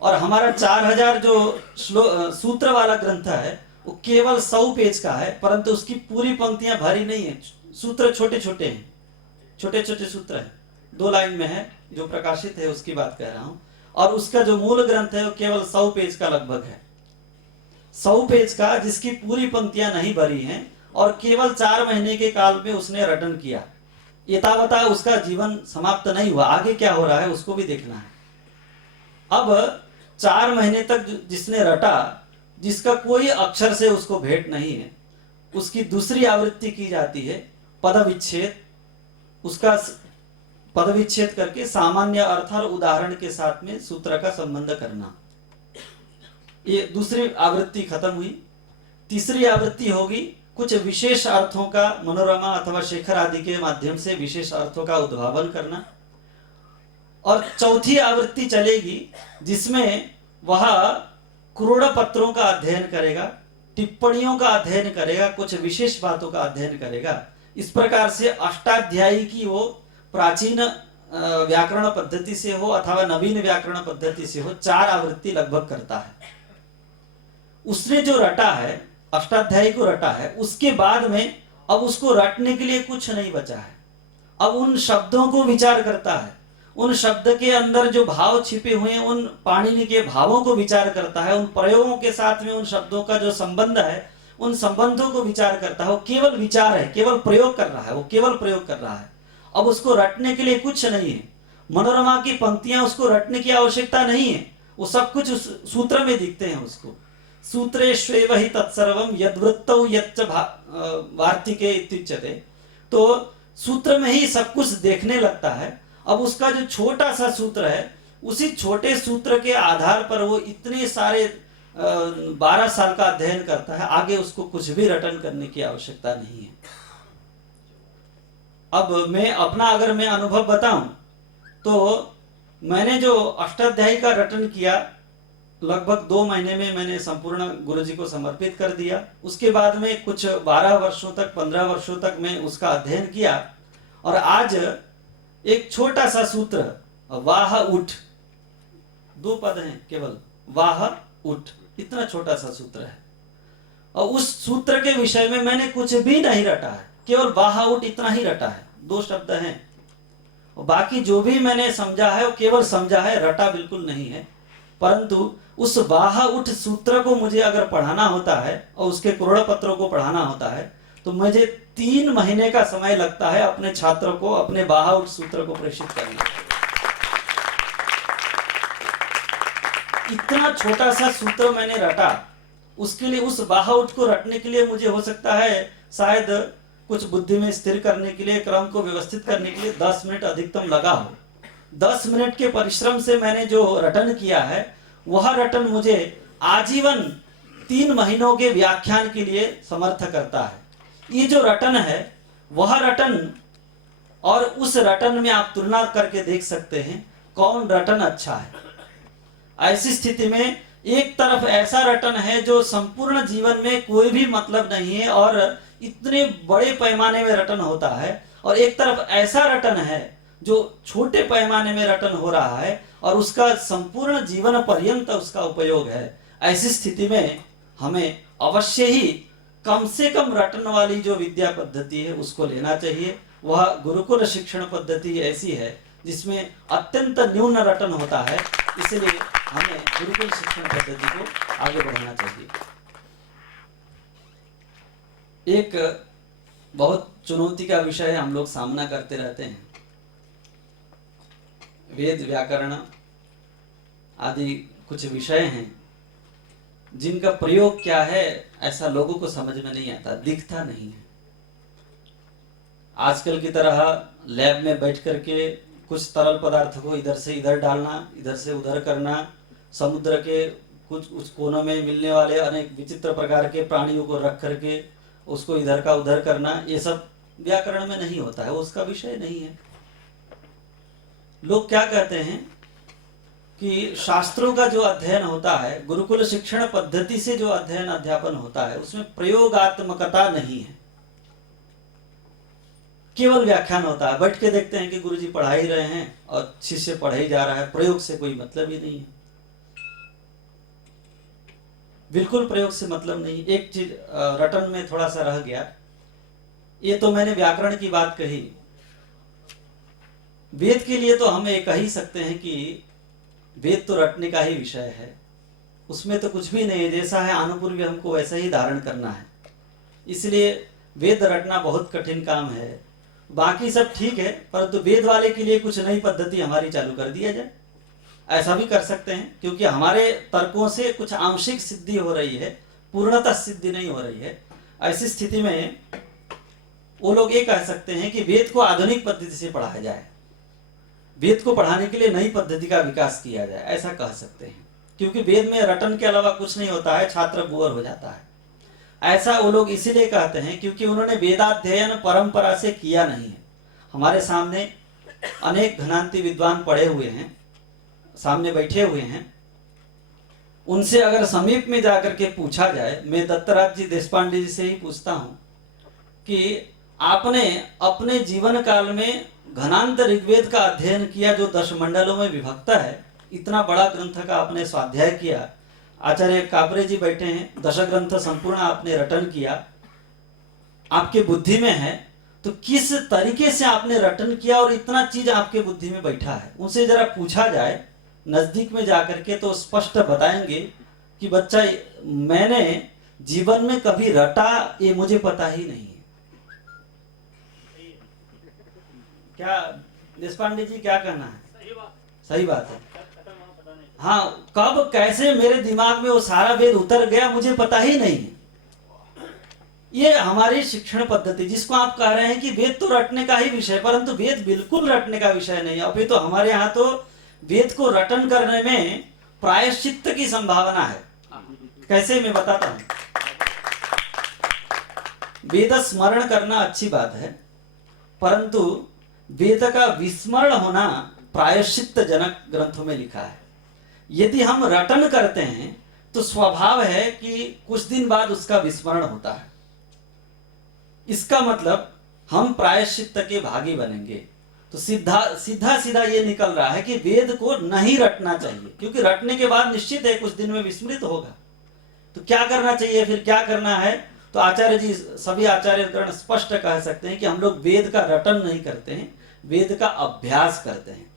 और हमारा 4000 जो सूत्र वाला ग्रंथ है वो केवल 100 पेज का है, परंतु उसकी पूरी पंक्तियां भरी नहीं है, सूत्र छोटे छोटे हैं, छोटे छोटे सूत्र हैं, 2 लाइन में है, जो प्रकाशित है उसकी बात कह रहा हूं। और उसका जो मूल ग्रंथ है वो केवल 100 पेज का लगभग है, 100 पेज का, जिसकी पूरी पंक्तियां नहीं भरी हैं, और केवल 4 महीने के काल में उसने रटन किया। यथावता उसका जीवन समाप्त नहीं हुआ, आगे क्या हो रहा है उसको भी देखना है। अब 4 महीने तक जिसने रटा, जिसका कोई अक्षर से उसको भेंट नहीं है, उसकी दूसरी आवृत्ति की जाती है पदविच्छेद। उसका पदविच्छेद करके सामान्य अर्थ और उदाहरण के साथ में सूत्र का संबंध करना। ये दूसरी आवृत्ति खत्म हुई। तीसरी आवृत्ति होगी कुछ विशेष अर्थों का, मनोरमा अथवा शेखर आदि के माध्यम से विशेष अर्थों का उद्भावन करना। और चौथी आवृत्ति चलेगी जिसमें वह क्रोड़ पत्रों का अध्ययन करेगा, टिप्पणियों का अध्ययन करेगा, कुछ विशेष बातों का अध्ययन करेगा। इस प्रकार से अष्टाध्यायी की वो प्राचीन व्याकरण पद्धति से हो अथवा नवीन व्याकरण पद्धति से हो, 4 आवृत्ति लगभग करता है। उसने जो रटा है, अष्टाध्यायी को रटा है, उसके बाद में अब उसको रटने के लिए कुछ नहीं बचा है। अब उन शब्दों को विचार करता है, उन शब्द के अंदर जो भाव छिपे हुए हैं, उन पाणिनि के भावों को विचार करता है, उन प्रयोगों के साथ में उन शब्दों का जो संबंध है, उन संबंधों को विचार करता है। वो केवल विचार है, केवल प्रयोग कर रहा है, वो केवल प्रयोग कर रहा है। अब उसको रटने के लिए कुछ नहीं है। मनोरमा की पंक्तियां उसको रटने की आवश्यकता नहीं है, वो सब कुछ उस सूत्र में दिखते हैं उसको। सूत्रेष्वेव हि तत्सर्वम यद्वृत्तौ यच्च वार्तिके इत्युच्यते। तो सूत्र में ही सब कुछ देखने लगता है। अब उसका जो छोटा सा सूत्र है, उसी छोटे सूत्र के आधार पर वो इतने सारे 12 साल का अध्ययन करता है। आगे उसको कुछ भी रटन करने की आवश्यकता नहीं है। अब मैं अपना अगर मैं अनुभव बताऊं तो मैंने जो अष्टाध्यायी का रटन किया, लगभग 2 महीने में मैंने संपूर्ण गुरुजी को समर्पित कर दिया। उसके बाद में कुछ 12 वर्षों तक, 15 वर्षों तक मैं उसका अध्ययन किया। और आज एक छोटा सा सूत्र, वाह उठ, 2 पद हैं केवल, वाह उठ, इतना छोटा सा सूत्र है। और उस सूत्र के विषय में मैंने कुछ भी नहीं रटा है, केवल वाह उठ इतना ही रटा है, 2 शब्द हैं। और बाकी जो भी मैंने समझा है वो केवल समझा है, रटा बिल्कुल नहीं है। परंतु उस वाह उठ सूत्र को मुझे अगर पढ़ाना होता है और उसके करोड़ पत्रों को पढ़ाना होता है तो मुझे 3 महीने का समय लगता है अपने छात्रों को अपने वाह उठ सूत्र को प्रेषित करने। इतना छोटा सा सूत्र मैंने रटा, उसके लिए, उस वाह उठ को रटने के लिए मुझे हो सकता है शायद कुछ बुद्धि में स्थिर करने के लिए, क्रम को व्यवस्थित करने के लिए 10 मिनट अधिकतम लगा हो। 10 मिनट के परिश्रम से मैंने जो रटन किया है, वह रटन मुझे आजीवन 3 महीनों के व्याख्यान के लिए समर्थ करता है। ये जो रटन है, वह रटन और उस रटन में आप तुलना करके देख सकते हैं कौन रटन अच्छा है। ऐसी स्थिति में एक तरफ ऐसा रटन है जो संपूर्ण जीवन में कोई भी मतलब नहीं है और इतने बड़े पैमाने में रटन होता है, और एक तरफ ऐसा रटन है जो छोटे पैमाने में रटन हो रहा है और उसका संपूर्ण जीवन पर्यंत उसका उपयोग है। ऐसी स्थिति में हमें अवश्य ही कम से कम रटन वाली जो विद्या पद्धति है उसको लेना चाहिए। वह गुरुकुल शिक्षण पद्धति ऐसी है जिसमें अत्यंत न्यून रटन होता है, इसलिए हमें गुरुकुल शिक्षण पद्धति को आगे बढ़ाना चाहिए। एक बहुत चुनौती का विषय हम लोग सामना करते रहते हैं। वेद व्याकरण आदि कुछ विषय हैं जिनका प्रयोग क्या है ऐसा लोगों को समझ में नहीं आता, दिखता नहीं है। आजकल की तरह लैब में बैठ करके कुछ तरल पदार्थ को इधर से इधर डालना, इधर से उधर करना, समुद्र के कुछ उस कोनों में मिलने वाले अनेक विचित्र प्रकार के प्राणियों को रख करके उसको इधर का उधर करना, ये सब व्याकरण में नहीं होता है, उसका विषय नहीं है। लोग क्या कहते हैं कि शास्त्रों का जो अध्ययन होता है, गुरुकुल शिक्षण पद्धति से जो अध्ययन अध्यापन होता है, उसमें प्रयोगात्मकता नहीं है, केवल व्याख्यान होता है। बैठ के देखते हैं कि गुरुजी पढ़ा ही रहे हैं और शिष्य पढ़ ही जा रहा है, प्रयोग से कोई मतलब ही नहीं है, बिल्कुल प्रयोग से मतलब नहीं। एक चीज रटन में थोड़ा सा रह गया, ये तो मैंने व्याकरण की बात कही। वेद के लिए तो हम ये कह ही सकते हैं कि वेद तो रटने का ही विषय है, उसमें तो कुछ भी नहीं है, जैसा है अनुपूर्वी हमको वैसा ही धारण करना है, इसलिए वेद रटना बहुत कठिन काम है। बाकी सब ठीक है, परंतु वेद वाले के लिए कुछ नई पद्धति हमारी चालू कर दिया जाए, ऐसा भी कर सकते हैं, क्योंकि हमारे तर्कों से कुछ आंशिक सिद्धि हो रही है, पूर्णतः सिद्धि नहीं हो रही है। ऐसी स्थिति में वो लोग ये कह सकते हैं कि वेद को आधुनिक पद्धति से पढ़ाया जाए, वेद को पढ़ाने के लिए नई पद्धति का विकास किया जाए, ऐसा कह सकते हैं, क्योंकि वेद में रटन के अलावा कुछ नहीं होता है, छात्र बोर हो जाता है। ऐसा वो लोग इसीलिए कहते हैं क्योंकि उन्होंने वेदाध्ययन परंपरा से किया नहीं है। हमारे सामने अनेक घनांती विद्वान पढ़े हुए हैं, सामने बैठे हुए हैं, उनसे अगर समीप में जाकर के पूछा जाए, मैं दत्तराज जी देशपांडे जी से ही पूछता हूं कि आपने अपने जीवन काल में घनांत ऋग्वेद का अध्ययन किया जो 10 मंडलों में विभक्त है, इतना बड़ा ग्रंथ का आपने स्वाध्याय किया, आचार्य काबरे जी बैठे हैं, 10 ग्रंथ संपूर्ण आपने रटन किया, आपके बुद्धि में है, तो किस तरीके से आपने रटन किया और इतना चीज आपके बुद्धि में बैठा है, उनसे जरा पूछा जाए नजदीक में जाकर के, तो स्पष्ट बताएंगे कि बच्चा मैंने जीवन में कभी रटा ये मुझे पता ही नहीं है। क्या देशपांडे जी क्या कहना है? सही बात है। हाँ, कब कैसे मेरे दिमाग में वो सारा वेद उतर गया मुझे पता ही नहीं है। ये हमारी शिक्षण पद्धति, जिसको आप कह रहे हैं कि वेद तो रटने का ही विषय, परंतु वेद बिल्कुल रटने का विषय नहीं है। अभी तो हमारे यहाँ तो वेद को रटन करने में प्रायश्चित्त की संभावना है। कैसे, मैं बताता हूं। वेद स्मरण करना अच्छी बात है, परंतु वेद का विस्मरण होना प्रायश्चित्त जनक ग्रंथों में लिखा है। यदि हम रटन करते हैं तो स्वभाव है कि कुछ दिन बाद उसका विस्मरण होता है, इसका मतलब हम प्रायश्चित्त के भागी बनेंगे। तो सीधा ये निकल रहा है कि वेद को नहीं रटना चाहिए, क्योंकि रटने के बाद निश्चित है कुछ दिन में विस्मृत होगा। तो क्या करना चाहिए, फिर क्या करना है? तो आचार्य जी, सभी आचार्यगण स्पष्ट कह सकते हैं कि हम लोग वेद का रटन नहीं करते हैं, वेद का अभ्यास करते हैं।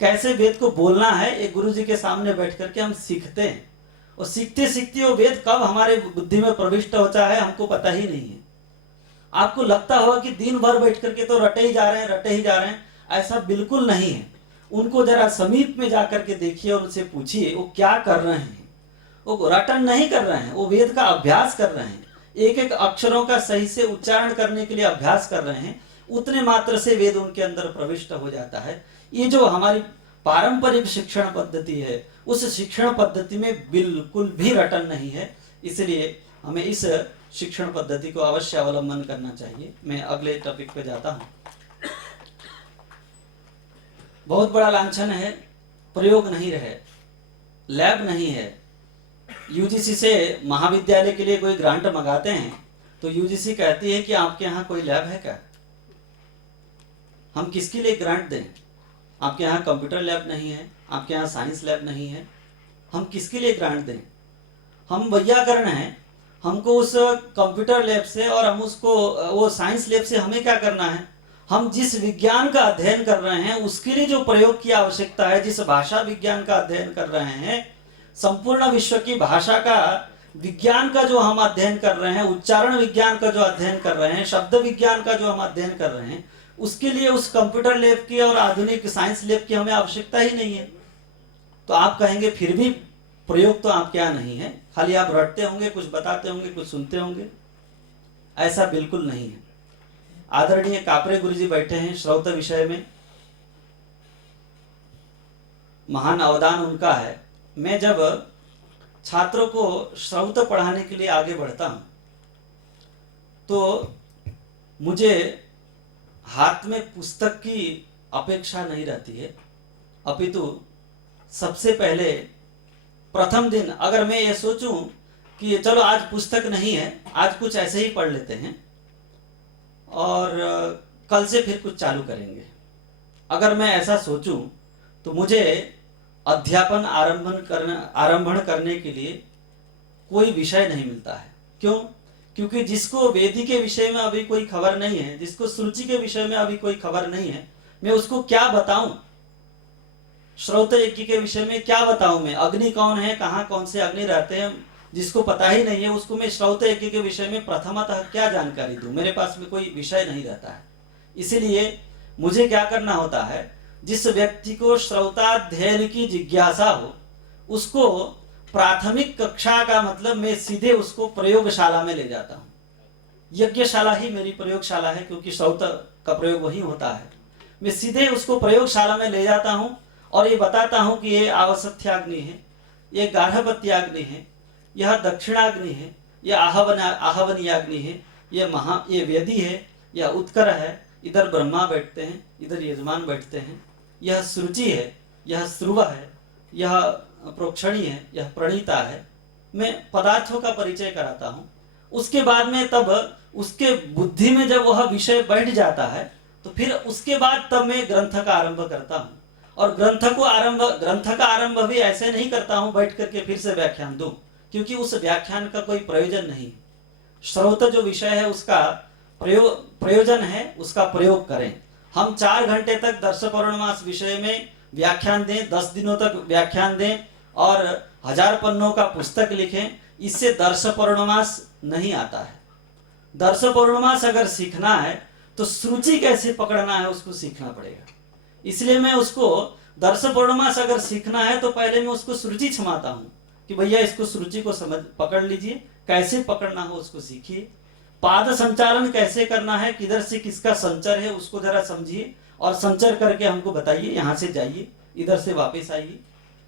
कैसे वेद को बोलना है, एक गुरु जी के सामने बैठ करके हम सीखते हैं, और सीखते सीखते वो वेद कब हमारे बुद्धि में प्रविष्ट होता है हमको पता ही नहीं है। आपको लगता होगा कि दिन भर बैठ करके तो रटे ही जा रहे हैं, रटे ही जा रहे हैं, ऐसा बिल्कुल नहीं है। उनको जरा समीप में जाकर के देखिए और उनसे पूछिए वो क्या कर रहे हैं। वो रटन नहीं कर रहे हैं, वो वेद का अभ्यास कर रहे हैं, एक एक अक्षरों का सही से उच्चारण करने के लिए अभ्यास कर रहे हैं, उतने मात्र से वेद उनके अंदर प्रविष्ट हो जाता है। ये जो हमारी पारंपरिक शिक्षण पद्धति है, उस शिक्षण पद्धति में बिल्कुल भी रटन नहीं है, इसलिए हमें इस शिक्षण पद्धति को अवश्य अवलंबन करना चाहिए। मैं अगले टॉपिक पे जाता हूं। बहुत बड़ा लांछन है, प्रयोग नहीं रहे, लैब नहीं है। यूजीसी से महाविद्यालय के लिए कोई ग्रांट मंगाते हैं तो यूजीसी कहती है कि आपके यहाँ कोई लैब है क्या? हम किसके लिए ग्रांट दें? आपके यहाँ कंप्यूटर लैब नहीं है, आपके यहाँ साइंस लैब नहीं है, हम किसके लिए ग्रांट दें? हम वैयाकरण हैं, हमको उस कंप्यूटर लैब से और हम उसको वो साइंस लैब से हमें क्या करना है? हम जिस विज्ञान का अध्ययन कर रहे हैं उसके लिए जो प्रयोग की आवश्यकता है, जिस भाषा विज्ञान का अध्ययन कर रहे हैं, संपूर्ण विश्व की भाषा का विज्ञान का जो हम अध्ययन कर रहे हैं, उच्चारण विज्ञान का जो अध्ययन कर रहे हैं, शब्द विज्ञान का जो हम अध्ययन कर रहे हैं, उसके लिए उस कंप्यूटर लैब की और आधुनिक साइंस लैब की हमें आवश्यकता ही नहीं है। तो आप कहेंगे फिर भी प्रयोग तो आपके यहाँ नहीं है, खाली आप रटते होंगे, कुछ बताते होंगे, कुछ सुनते होंगे। ऐसा बिल्कुल नहीं है। आदरणीय कापरे गुरुजी बैठे हैं, श्रौत विषय में महान अवदान उनका है। मैं जब छात्रों को श्रौत पढ़ाने के लिए आगे बढ़ता हूं तो मुझे हाथ में पुस्तक की अपेक्षा नहीं रहती है, अपितु सबसे पहले प्रथम दिन अगर मैं ये सोचूं कि चलो आज पुस्तक नहीं है, आज कुछ ऐसे ही पढ़ लेते हैं और कल से फिर कुछ चालू करेंगे, अगर मैं ऐसा सोचूं तो मुझे अध्यापन आरंभण करने के लिए कोई विषय नहीं मिलता है। क्यों? क्योंकि जिसको वेदी के विषय में अभी कोई खबर नहीं है, जिसको श्रुचि के विषय में अभी कोई खबर नहीं है, मैं उसको क्या बताऊं? श्रौत यज्ञ के विषय में क्या बताऊं मैं? अग्नि कौन है, कहाँ कौन से अग्नि रहते हैं, जिसको पता ही नहीं है उसको मैं श्रौत यज्ञ के विषय में प्रथमतः क्या जानकारी दूं? मेरे पास में कोई विषय नहीं रहता है। इसीलिए मुझे क्या करना होता है, जिस व्यक्ति को श्रौताध्ययन की जिज्ञासा हो उसको प्राथमिक कक्षा का मतलब मैं सीधे उसको प्रयोगशाला में ले जाता हूँ। यज्ञशाला ही मेरी प्रयोगशाला है, क्योंकि श्रौत का प्रयोग वही होता है। मैं सीधे उसको प्रयोगशाला में ले जाता हूँ और ये बताता हूँ कि ये आवसथ्याग्नि है, ये गार्हपत्याग्नि है, यह दक्षिणाग्नि है, यह आहवनीयाग्नि है, ये वेदी है, यह उत्कर है, इधर ब्रह्मा बैठते हैं, इधर यजमान बैठते हैं, यह श्रुचि है, यह श्रुव है, यह प्रोक्षणी है, यह प्रणीता है। मैं पदार्थों का परिचय कराता हूँ। उसके बाद में तब उसके बुद्धि में जब वह विषय बैठ जाता है तो फिर उसके बाद तब मैं ग्रंथ का आरंभ करता हूँ। और ग्रंथ का आरंभ भी ऐसे नहीं करता हूँ बैठ करके फिर से व्याख्यान दूं, क्योंकि उस व्याख्यान का कोई प्रयोजन नहीं। श्रौत जो विषय है उसका प्रयोजन है, उसका प्रयोग करें। हम 4 घंटे तक दर्श पौर्णमास विषय में व्याख्यान दें, 10 दिनों तक व्याख्यान दें और 1000 पन्नों का पुस्तक लिखें, इससे दर्श पौर्णमास नहीं आता है। दर्श पौर्णमास अगर सीखना है तो श्रुचि कैसे पकड़ना है उसको सीखना पड़ेगा। इसलिए मैं उसको दर्श पौर्णमास अगर सीखना है तो पहले मैं उसको श्रुचि क्षमाता हूँ कि भैया इसको श्रुचि को समझ पकड़ लीजिए, कैसे पकड़ना हो उसको सीखिए। पाद संचालन कैसे करना है, किधर से किसका संचर है उसको जरा समझिए और संचर करके हमको बताइए, यहाँ से जाइए, इधर से वापस आइए।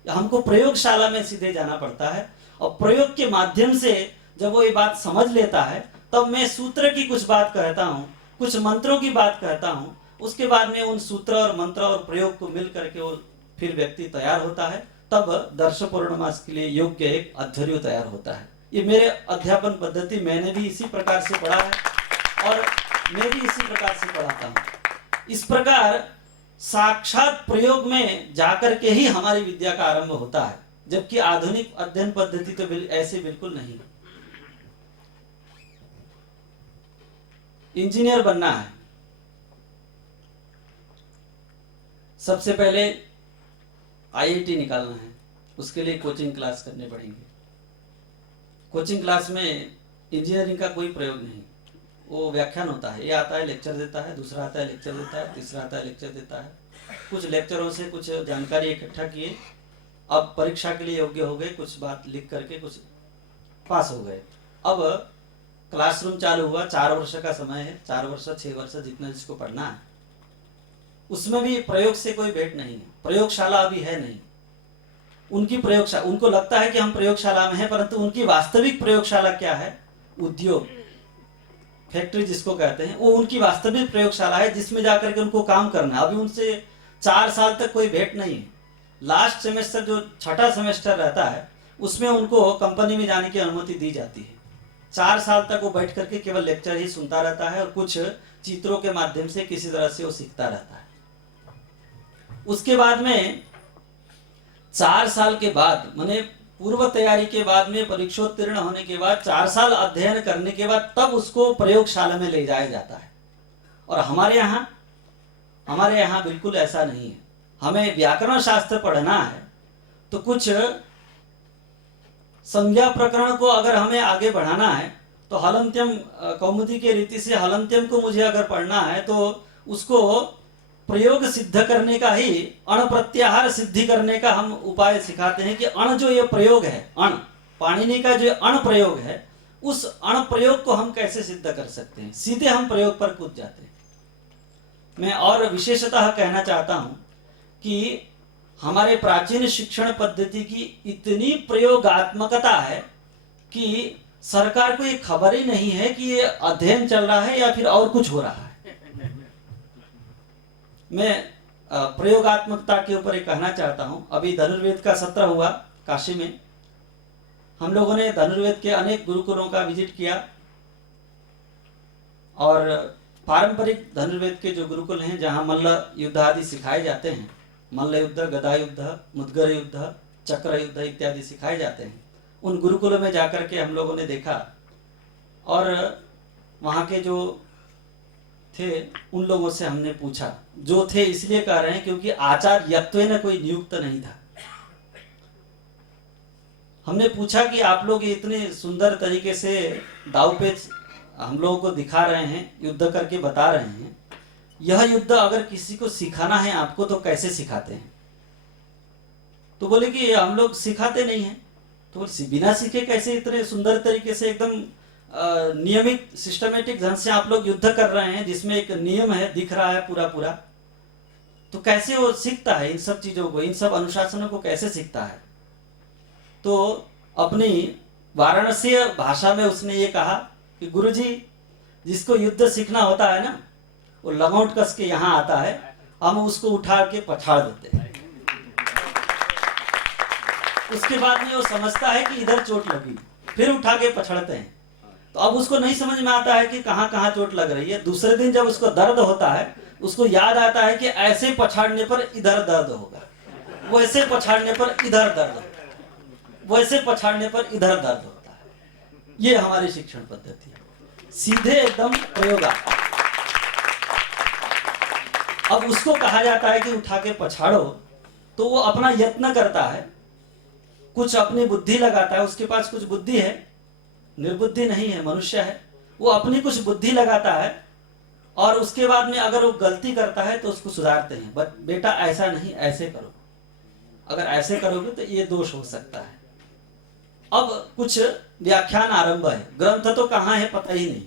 हमको प्रयोगशाला में सीधे जाना पड़ता है और प्रयोग के माध्यम से जब वो ये बात समझ लेता है तब मैं सूत्र की कुछ बात कहता हूँ, कुछ मंत्रों की बात कहता हूँ। उसके बाद में उन सूत्र और मंत्र और प्रयोग को मिल करके वो फिर व्यक्ति तैयार होता है, तब दर्श पौर्णमास के लिए योग्य एक अध्वर्यु तैयार होता है। ये मेरे अध्यापन पद्धति, मैंने भी इसी प्रकार से पढ़ा है और मैं भी इसी प्रकार से पढ़ाता हूँ। इस प्रकार साक्षात प्रयोग में जाकर के ही हमारी विद्या का आरंभ होता है, जबकि आधुनिक अध्ययन पद्धति तो ऐसे बिल्कुल नहीं। इंजीनियर बनना है, सबसे पहले आईआईटी निकालना है, उसके लिए कोचिंग क्लास करने पड़ेंगे। कोचिंग क्लास में इंजीनियरिंग का कोई प्रयोग नहीं, वो व्याख्यान होता है, ये आता है लेक्चर देता है, दूसरा आता है लेक्चर देता है, तीसरा आता है लेक्चर देता है। कुछ लेक्चरों से कुछ जानकारी इकट्ठा किए, अब परीक्षा के लिए योग्य हो गए, कुछ बात लिख करके कुछ पास हो गए। अब क्लासरूम चालू हुआ, 4 वर्ष का समय है, 4 वर्ष 6 वर्ष जितना जिसको पढ़ना है, उसमें भी प्रयोग से कोई भेंट नहीं है। प्रयोगशाला अभी है नहीं, उनकी प्रयोगशाला, उनको लगता है कि हम प्रयोगशाला में हैं, परंतु उनकी वास्तविक प्रयोगशाला क्या है? उद्योग, फैक्ट्री जिसको कहते हैं, वो उनकी वास्तविक प्रयोगशाला है जिसमें जाकर के उनको काम करना है। अभी उनसे 4 साल तक कोई भेंट नहीं है। लास्ट सेमेस्टर जो 6ठा सेमेस्टर रहता है उसमें उनको कंपनी में जाने की अनुमति दी जाती है। 4 साल तक वो बैठ करके केवल लेक्चर ही सुनता रहता है और कुछ चित्रों के माध्यम से किसी तरह से वो सीखता रहता है। उसके बाद में 4 साल के बाद, माने पूर्व तैयारी के बाद में परीक्षोत्तीर्ण होने के बाद 4 साल अध्ययन करने के बाद तब उसको प्रयोगशाला में ले जाया जाता है। और हमारे यहाँ बिल्कुल ऐसा नहीं है। हमें व्याकरण शास्त्र पढ़ना है तो कुछ संज्ञा प्रकरण को अगर हमें आगे बढ़ाना है तो हलंत्यम कौमुदी के रीति से हलंत्यम को मुझे अगर पढ़ना है तो उसको प्रयोग सिद्ध करने का ही अण प्रत्याहार सिद्धि करने का हम उपाय सिखाते हैं कि अण जो ये प्रयोग है, अण पाणिनि का जो अण प्रयोग है, उस अण प्रयोग को हम कैसे सिद्ध कर सकते हैं। सीधे हम प्रयोग पर कूद जाते हैं। मैं और विशेषतः कहना चाहता हूं कि हमारे प्राचीन शिक्षण पद्धति की इतनी प्रयोगात्मकता है कि सरकार को ये खबर ही नहीं है कि ये अध्ययन चल रहा है या फिर और कुछ हो रहा है। मैं प्रयोगात्मकता के ऊपर एक कहना चाहता हूं। अभी धनुर्वेद का सत्र हुआ काशी में। हम लोगों ने धनुर्वेद के अनेक गुरुकुलों का विजिट किया और पारंपरिक धनुर्वेद के जो गुरुकुल हैं जहां मल्ल युद्ध आदि सिखाए जाते हैं, मल्ल युद्ध, गदा युद्ध, मुद्गर युद्ध, चक्र युद्ध इत्यादि सिखाए जाते हैं, उन गुरुकुलों में जाकर के हम लोगों ने देखा और वहाँ के जो थे उन लोगों से हमने पूछा, जो थे इसलिए कह रहे हैं क्योंकि आचार्यत्वेन कोई नियुक्त नहीं था। हमने पूछा कि आप लोग इतने सुंदर तरीके से दाव पेच हम लोगों को दिखा रहे हैं, युद्ध करके बता रहे हैं, यह युद्ध अगर किसी को सिखाना है आपको तो कैसे सिखाते हैं? तो बोले कि हम लोग सिखाते नहीं हैं। तो बिना सीखे कैसे इतने सुंदर तरीके से एकदम नियमित सिस्टमेटिक ढंग से आप लोग युद्ध कर रहे हैं जिसमें एक नियम है, दिख रहा है पूरा पूरा, तो कैसे वो सीखता है इन सब चीजों को, इन सब अनुशासनों को कैसे सीखता है? तो अपनी वाराणसी भाषा में उसने ये कहा कि गुरुजी, जिसको युद्ध सीखना होता है ना, वो लगौट कस के यहाँ आता है, हम उसको उठा के पछाड़ देते हैं। उसके बाद में वो समझता है कि इधर चोट लगी, फिर उठा के पछड़ते हैं। तो अब उसको नहीं समझ में आता है कि कहाँ कहाँ चोट लग रही है। दूसरे दिन जब उसको दर्द होता है, उसको याद आता है कि ऐसे पछाड़ने पर इधर दर्द होगा, वैसे पछाड़ने पर इधर दर्द होगा, वैसे पछाड़ने पर इधर दर्द होता है। ये हमारी शिक्षण पद्धति है, सीधे एकदम प्रयोगात्मक। अब उसको कहा जाता है कि उठा के पछाड़ो, तो वो अपना यत्न करता है, कुछ अपनी बुद्धि लगाता है। उसके पास कुछ बुद्धि है, निर्बुद्धि नहीं है, मनुष्य है। वो अपनी कुछ बुद्धि लगाता है और उसके बाद में अगर वो गलती करता है तो उसको सुधारते हैं, बेटा ऐसा नहीं, ऐसे करो, अगर ऐसे करोगे तो ये दोष हो सकता है। अब कुछ व्याख्यान आरंभ है, ग्रंथ तो कहाँ है पता ही नहीं।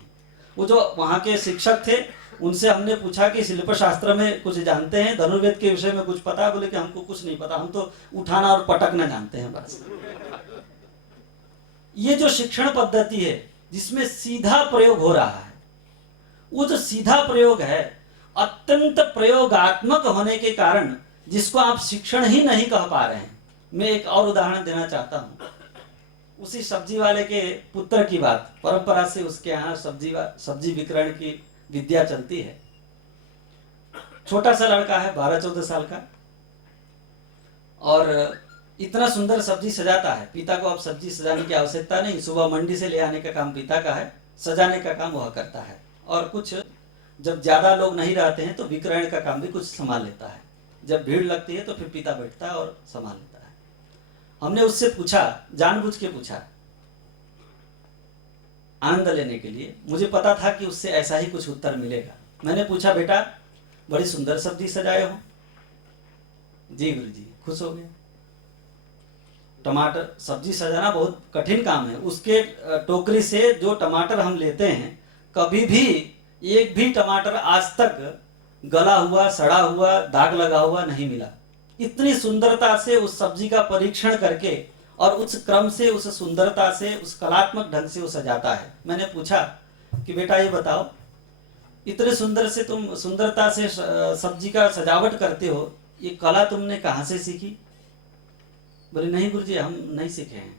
वो जो वहाँ के शिक्षक थे उनसे हमने पूछा कि शिल्प शास्त्र में कुछ जानते हैं, धनुर्वेद के विषय में कुछ पता है? बोले कि हमको कुछ नहीं पता, हम तो उठाना और पटकना जानते हैं बस। ये जो शिक्षण पद्धति है जिसमें सीधा प्रयोग हो रहा है, वो जो सीधा प्रयोग है अत्यंत प्रयोगात्मक होने के कारण जिसको आप शिक्षण ही नहीं कह पा रहे हैं। मैं एक और उदाहरण देना चाहता हूं। उसी सब्जी वाले के पुत्र की बात, परंपरा से उसके यहाँ सब्जी विक्रयण की विद्या चलती है। छोटा सा लड़का है, 12-14 साल का, और इतना सुंदर सब्जी सजाता है। पिता को अब सब्जी सजाने की आवश्यकता नहीं, सुबह मंडी से ले आने का काम पिता का है, सजाने का काम वह करता है, और कुछ जब ज्यादा लोग नहीं रहते हैं तो विक्रयण का काम भी कुछ संभाल लेता है। जब भीड़ लगती है तो फिर पिता बैठता है और संभाल लेता है। हमने उससे पूछा, जानबूझ के पूछा, आनंद लेने के लिए। मुझे पता था कि उससे ऐसा ही कुछ उत्तर मिलेगा। मैंने पूछा, बेटा बड़ी सुंदर सब्जी सजाए हो? जी गुरुजी। खुश हो गए। टमाटर सब्जी सजाना बहुत कठिन काम है। उसके टोकरी से जो टमाटर हम लेते हैं, कभी भी एक भी टमाटर आज तक गला हुआ, सड़ा हुआ, दाग लगा हुआ नहीं मिला। इतनी सुंदरता से उस सब्जी का परीक्षण करके और उस क्रम से, उस सुंदरता से, उस कलात्मक ढंग से वो सजाता है। मैंने पूछा कि बेटा ये बताओ, इतने सुंदर से तुम सुंदरता से सब्जी का सजावट करते हो, ये कला तुमने कहाँ से सीखी? बोले नहीं गुरुजी, हम नहीं सीखे हैं।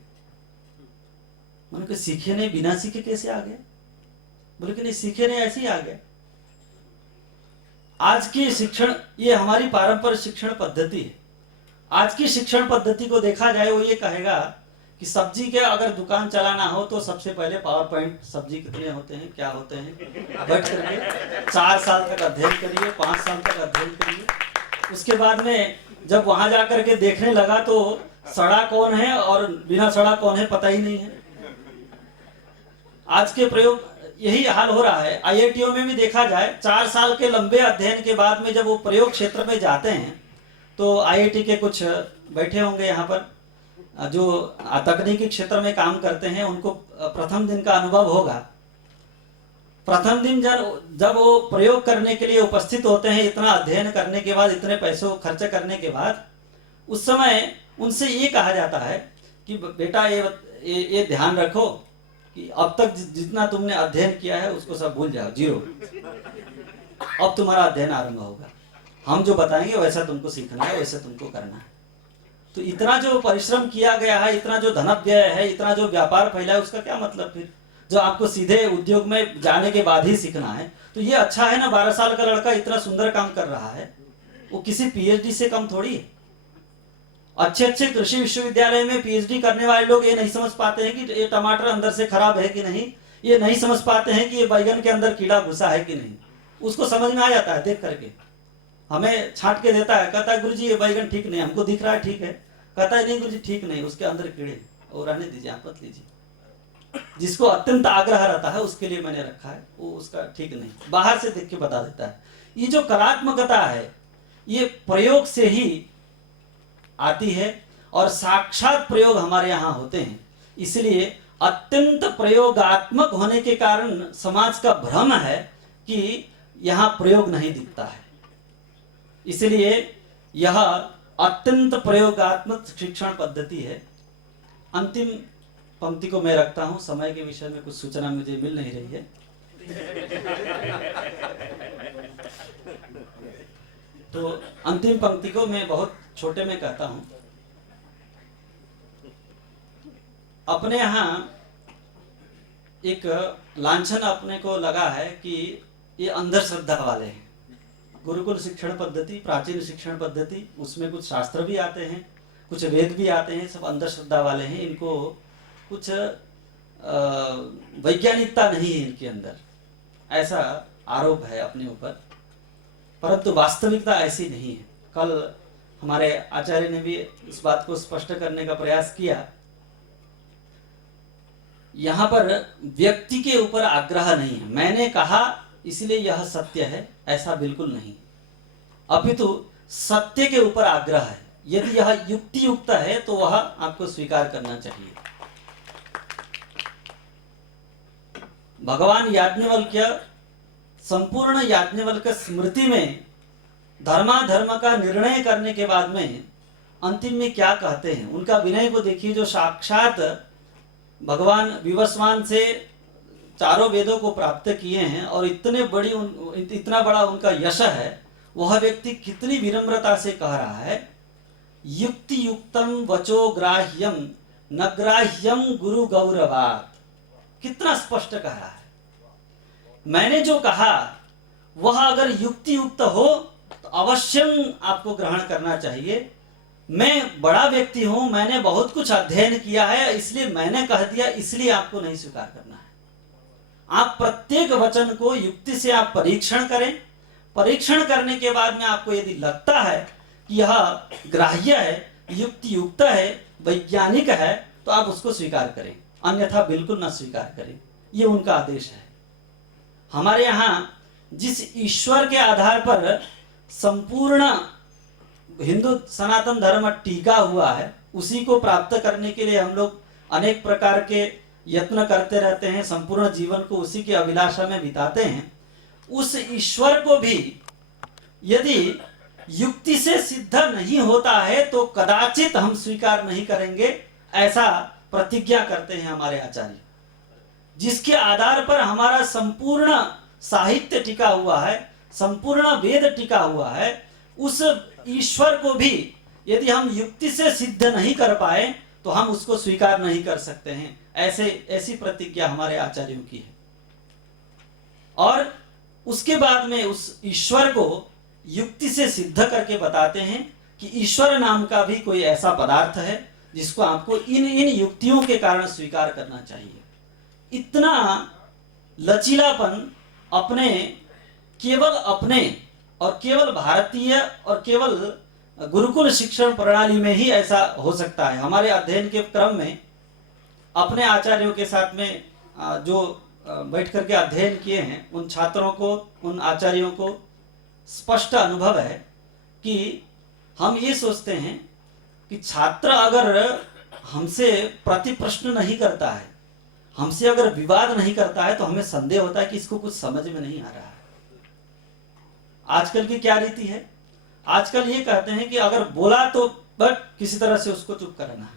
मैंने कहा सीखे नहीं, बिना सीखे कैसे आ गए? बोले कि नहीं, सीखे नहीं, ऐसे ही आ गए। आज की शिक्षण, ये हमारी पारंपरिक शिक्षण पद्धति है। आज की शिक्षण पद्धति को देखा जाए, वो ये कहेगा कि सब्जी के अगर दुकान चलाना हो तो सबसे पहले पावर पॉइंट, सब्जी कितने होते हैं, क्या होते हैं, बैठ करके 4 साल तक अध्ययन करिए, 5 साल तक अध्ययन करिए। उसके बाद में जब वहां जाकर के देखने लगा तो सड़ा कौन है और बिना सड़ा कौन है पता ही नहीं है। आज के प्रयोग यही हाल हो रहा है। आईआईटीओ में भी देखा जाए 4 साल के लंबे अध्ययन के बाद में जब वो प्रयोग क्षेत्र में जाते हैं तो आईआईटी के कुछ बैठे होंगे यहाँ पर जो तकनीकी क्षेत्र में काम करते हैं, उनको प्रथम दिन का अनुभव होगा। प्रथम दिन जब वो प्रयोग करने के लिए उपस्थित होते हैं, इतना अध्ययन करने के बाद, इतने पैसों खर्च करने के बाद, उस समय उनसे ये कहा जाता है कि बेटा ये ध्यान रखो कि अब तक जितना तुमने अध्ययन किया है उसको सब भूल जाओ, जीरो। अब तुम्हारा अध्ययन आरंभ होगा, हम जो बताएंगे वैसा तुमको सीखना है, वैसा तुमको करना है। तो इतना जो परिश्रम किया गया है, इतना जो धनव्यय है, इतना जो व्यापार फैला है, उसका क्या मतलब फिर, जो आपको सीधे उद्योग में जाने के बाद ही सीखना है। तो ये अच्छा है ना, 12 साल का लड़का इतना सुंदर काम कर रहा है, वो किसी पीएचडी से कम थोड़ी है। अच्छे अच्छे कृषि विश्वविद्यालय में पीएचडी करने वाले लोग ये नहीं समझ पाते हैं कि ये टमाटर अंदर से खराब है कि नहीं, ये नहीं समझ पाते हैं कि ये बैंगन के अंदर कीड़ा घुसा है कि नहीं। उसको समझ में आ जाता है देख करके, हमें छांट के देता है, कहता है गुरुजी ये बैंगन ठीक नहीं, हमको दिख रहा है ठीक है, कहता है नहीं गुरुजी ठीक नहीं, उसके अंदर कीड़े और रहने दीजिए, आप मत लीजिए। जिसको अत्यंत आग्रह रहता है उसके लिए मैंने रखा है, वो उसका ठीक नहीं, बाहर से देख के बता देता है। ये जो कलात्मकता है ये प्रयोग से ही आती है और साक्षात प्रयोग हमारे यहाँ होते हैं। इसलिए अत्यंत प्रयोगात्मक होने के कारण समाज का भ्रम है कि यहाँ प्रयोग नहीं दिखता है। इसलिए यह अत्यंत प्रयोगात्मक शिक्षण पद्धति है। अंतिम पंक्ति को मैं रखता हूं, समय के विषय में कुछ सूचना मुझे मिल नहीं रही है। तो अंतिम पंक्ति को मैं बहुत छोटे में कहता हूं। अपने यहाँ एक लांछन अपने को लगा है कि ये अंधश्रद्धा वाले हैं। गुरुकुल शिक्षण पद्धति, प्राचीन शिक्षण पद्धति, उसमें कुछ शास्त्र भी आते हैं, कुछ वेद भी आते हैं, सब अंधश्रद्धा वाले हैं। इनको कुछ वैज्ञानिकता नहीं है इनके अंदर, ऐसा आरोप है अपने ऊपर। परंतु वास्तविकता ऐसी नहीं है। कल हमारे आचार्य ने भी इस बात को स्पष्ट करने का प्रयास किया। यहाँ पर व्यक्ति के ऊपर आग्रह नहीं है, मैंने कहा इसलिए यह सत्य है, ऐसा बिल्कुल नहीं। अपितु सत्य के ऊपर आग्रह है। यदि यह युक्ति युक्त है तो वह आपको स्वीकार करना चाहिए। भगवान याज्ञवल्क्य संपूर्ण याज्ञवल्क्य स्मृति में धर्माधर्म का निर्णय करने के बाद में अंतिम में क्या कहते हैं, उनका विनय को देखिए। जो साक्षात भगवान विवस्वान से चारों वेदों को प्राप्त किए हैं और इतना बड़ा उनका यश है, वह व्यक्ति कितनी विनम्रता से कह रहा है, युक्ति युक्तम वचो ग्राह्यम न ग्राह्यम गुरु गौरवात। कितना स्पष्ट कह रहा है। मैंने जो कहा वह अगर युक्ति युक्त हो तो अवश्यम आपको ग्रहण करना चाहिए। मैं बड़ा व्यक्ति हूं, मैंने बहुत कुछ अध्ययन किया है, इसलिए मैंने कह दिया, इसलिए आपको नहीं स्वीकार करना है। आप प्रत्येक वचन को युक्ति से आप परीक्षण करें। परीक्षण करने के बाद में आपको यदि लगता है कि यह ग्राह्य है, युक्ति युक्त है, वैज्ञानिक है, तो आप उसको स्वीकार करें, अन्यथा बिल्कुल ना स्वीकार करें। ये उनका आदेश है। हमारे यहाँ जिस ईश्वर के आधार पर संपूर्ण हिंदू सनातन धर्म टीका हुआ है, उसी को प्राप्त करने के लिए हम लोग अनेक प्रकार के यत्न करते रहते हैं, संपूर्ण जीवन को उसी की अभिलाषा में बिताते हैं। उस ईश्वर को भी यदि युक्ति से सिद्ध नहीं होता है तो कदाचित हम स्वीकार नहीं करेंगे, ऐसा प्रतिज्ञा करते हैं हमारे आचार्य। जिसके आधार पर हमारा संपूर्ण साहित्य टिका हुआ है, संपूर्ण वेद टिका हुआ है, उस ईश्वर को भी यदि हम युक्ति से सिद्ध नहीं कर पाए तो हम उसको स्वीकार नहीं कर सकते हैं। ऐसी प्रतिज्ञा हमारे आचार्यों की है। और उसके बाद में उस ईश्वर को युक्ति से सिद्ध करके बताते हैं कि ईश्वर नाम का भी कोई ऐसा पदार्थ है जिसको आपको इन युक्तियों के कारण स्वीकार करना चाहिए। इतना लचीलापन केवल अपने और केवल भारतीय और केवल गुरुकुल शिक्षण प्रणाली में ही ऐसा हो सकता है। हमारे अध्ययन के क्रम में अपने आचार्यों के साथ में जो बैठ करके अध्ययन किए हैं, उन छात्रों को, उन आचार्यों को स्पष्ट अनुभव है कि हम ये सोचते हैं कि छात्र अगर हमसे प्रति प्रश्न नहीं करता है, हमसे अगर विवाद नहीं करता है, तो हमें संदेह होता है कि इसको कुछ समझ में नहीं आ रहा है। आजकल की क्या रीति है, आजकल ये कहते हैं कि अगर बोला तो बट किसी तरह से उसको चुप कराना है।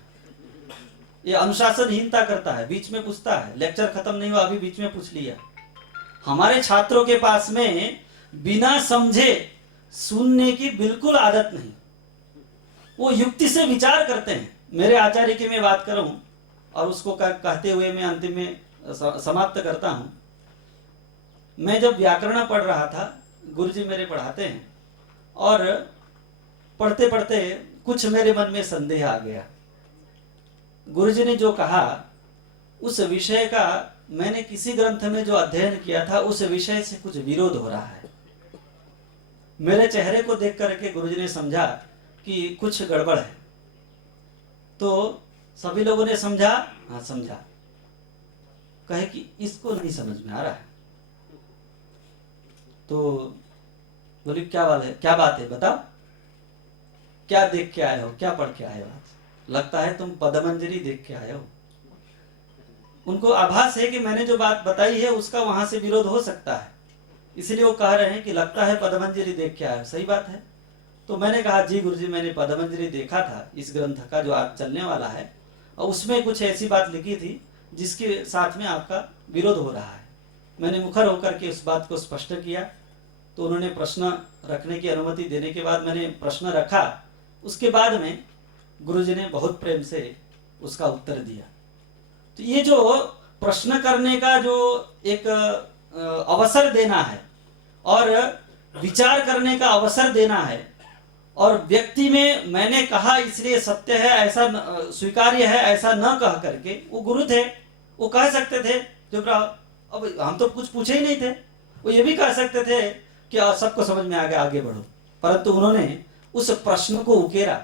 ये अनुशासनहीनता करता है, बीच में पूछता है, लेक्चर खत्म नहीं हुआ अभी बीच में पूछ लिया। हमारे छात्रों के पास में बिना समझे सुनने की बिल्कुल आदत नहीं, वो युक्ति से विचार करते हैं। मेरे आचार्य की मैं बात करूं और उसको कहते हुए मैं अंतिम में समाप्त करता हूं। मैं जब व्याकरण पढ़ रहा था, गुरुजी मेरे पढ़ाते हैं, और पढ़ते पढ़ते कुछ मेरे मन में संदेह आ गया। गुरुजी ने जो कहा उस विषय का मैंने किसी ग्रंथ में जो अध्ययन किया था उस विषय से कुछ विरोध हो रहा है। मेरे चेहरे को देख करके गुरुजी ने समझा कि कुछ गड़बड़ है। तो सभी लोगों ने समझा, हाँ समझा। कहे कि इसको नहीं समझ में आ रहा है। तो बोली क्या बात है बताओ, क्या देख के आए हो, क्या पढ़ के आए हो? लगता है तुम पदमंजरी देख के आए हो। उनको आभास है कि मैंने जो बात बताई है उसका वहां से विरोध हो सकता है, इसलिए वो कह रहे हैं कि लगता है पदमंजरी देख के आए हो। सही बात है। तो मैंने कहा जी गुरुजी, मैंने पदमंजरी देखा था, इस ग्रंथ का जो आज चलने वाला है, और उसमें कुछ ऐसी बात लिखी थी जिसके साथ में आपका विरोध हो रहा है। मैंने मुखर होकर के उस बात को स्पष्ट किया। तो उन्होंने प्रश्न रखने की अनुमति देने के बाद मैंने प्रश्न रखा। उसके बाद में गुरुजी ने बहुत प्रेम से उसका उत्तर दिया। तो ये जो प्रश्न करने का जो एक अवसर देना है और विचार करने का अवसर देना है, और व्यक्ति में मैंने कहा इसलिए सत्य है ऐसा स्वीकार्य है ऐसा न कह करके, वो गुरु थे, वो कह सकते थे चुप रहो, अब हम तो कुछ पूछे ही नहीं थे। वो ये भी कह सकते थे कि सबको समझ में आ गया, आगे बढ़ो। परंतु उन्होंने उस प्रश्न को उकेरा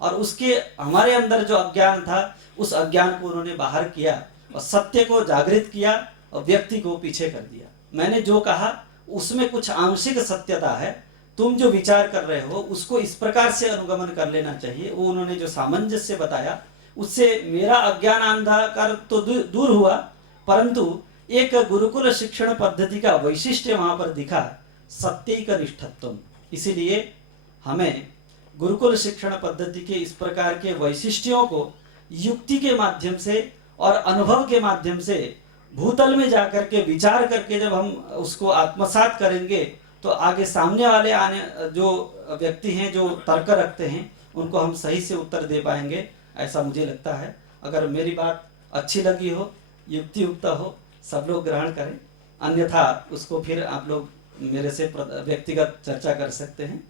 और उसके हमारे अंदर जो अज्ञान था उस अज्ञान को उन्होंने बाहर किया और सत्य को जागृत किया और व्यक्ति को पीछे कर दिया। मैंने जो कहा उसमें कुछ आंशिक सत्यता है, तुम जो विचार कर रहे हो उसको इस प्रकार से अनुगमन कर लेना चाहिए। वो उन्होंने जो सामंजस्य बताया उससे मेरा अज्ञान अंधकार तो दूर हुआ, परंतु एक गुरुकुल शिक्षण पद्धति का वैशिष्ट्य वहां पर दिखा, सत्यैक निष्ठत्वम। इसीलिए हमें गुरुकुल शिक्षण पद्धति के इस प्रकार के वैशिष्ट्यों को युक्ति के माध्यम से और अनुभव के माध्यम से भूतल में जाकर के विचार करके जब हम उसको आत्मसात करेंगे, तो आगे सामने वाले आने जो व्यक्ति हैं जो तर्क रखते हैं उनको हम सही से उत्तर दे पाएंगे, ऐसा मुझे लगता है। अगर मेरी बात अच्छी लगी हो, युक्तियुक्त हो, सब लोग ग्रहण करें, अन्यथा उसको फिर आप लोग मेरे से व्यक्तिगत चर्चा कर सकते हैं।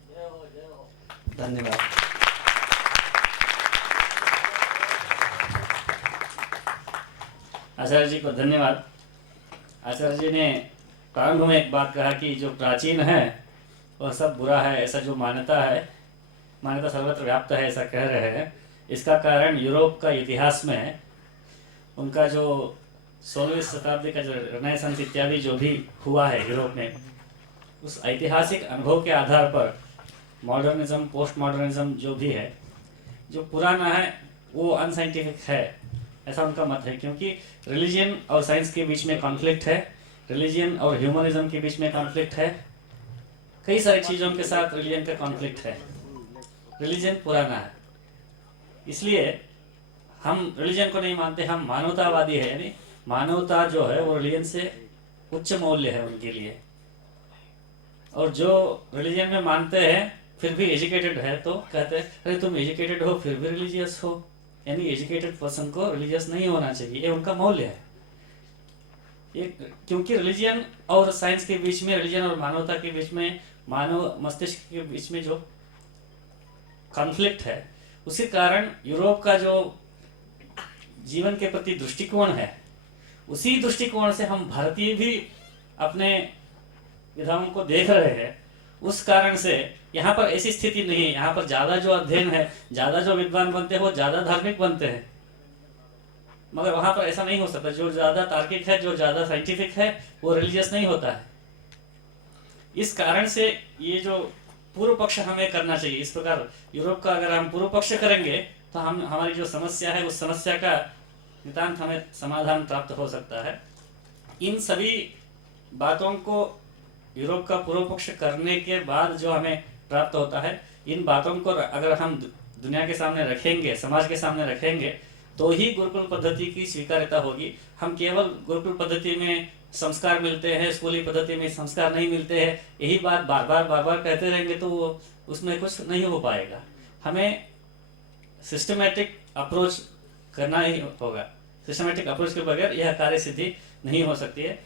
धन्यवाद। आचार्य जी को धन्यवाद। आचार्य जी ने प्रारंभ में एक बात कहा कि जो प्राचीन है वह सब बुरा है, ऐसा जो मान्यता है, मान्यता सर्वत्र व्याप्त है ऐसा कह रहे हैं। इसका कारण यूरोप का इतिहास में है। उनका जो 16वीं शताब्दी का जो रेनेसांस इत्यादि जो भी हुआ है यूरोप में, उस ऐतिहासिक अनुभव के आधार पर मॉडर्निज्म, पोस्ट मॉडर्निज्म जो भी है, जो पुराना है वो अनसाइंटिफिक है, ऐसा उनका मत है। क्योंकि रिलीजन और साइंस के बीच में कॉन्फ्लिक्ट है, रिलीजन और ह्यूमनिज्म के बीच में कॉन्फ्लिक्ट है, कई सारी चीज़ों के साथ रिलीजन का कॉन्फ्लिक्ट है। रिलीजन पुराना है, इसलिए हम रिलीजन को नहीं मानते, हम मानवतावादी है। यानी मानवता जो है वो रिलीजन से उच्च मूल्य है उनके लिए। और जो रिलीजन में मानते हैं फिर भी एजुकेटेड है तो कहते हैं अरे तुम एजुकेटेड हो फिर भी रिलीजियस हो, यानी एजुकेटेड पर्सन को रिलीजियस नहीं होना चाहिए, ये उनका मौल्य है। ये क्योंकि रिलीजन और साइंस के बीच में, रिलीजन और मानवता के बीच में, मानव मस्तिष्क के बीच में जो कॉन्फ्लिक्ट है, उसी कारण यूरोप का जो जीवन के प्रति दृष्टिकोण है, उसी दृष्टिकोण से हम भारतीय भी अपने विधाओं को देख रहे हैं उस कारण से यहाँ पर ऐसी स्थिति नहीं है। यहाँ पर ज़्यादा जो अध्ययन है, ज़्यादा जो विद्वान बनते हैं वो ज़्यादा धार्मिक बनते हैं, मगर वहाँ पर ऐसा नहीं हो सकता। जो ज़्यादा तार्किक है, जो ज़्यादा साइंटिफिक है, वो रिलीजियस नहीं होता है। इस कारण से ये जो पूर्व पक्ष हमें करना चाहिए, इस प्रकार यूरोप का अगर हम पूर्व पक्ष करेंगे तो हम हमारी जो समस्या है उस समस्या का नितांत हमें समाधान प्राप्त हो सकता है। इन सभी बातों को यूरोप का पूर्व पक्ष करने के बाद जो हमें प्राप्त होता है, इन बातों को अगर हम दुनिया के सामने रखेंगे, समाज के सामने रखेंगे, तो ही गुरुकुल पद्धति की स्वीकार्यता होगी। हम केवल गुरुकुल पद्धति में संस्कार मिलते हैं, स्कूली पद्धति में संस्कार नहीं मिलते हैं, यही बात बार बार कहते रहेंगे तो उसमें कुछ नहीं हो पाएगा। हमें सिस्टमेटिक अप्रोच करना ही होगा। सिस्टमेटिक अप्रोच के बगैर यह कार्य सिद्धि नहीं हो सकती है।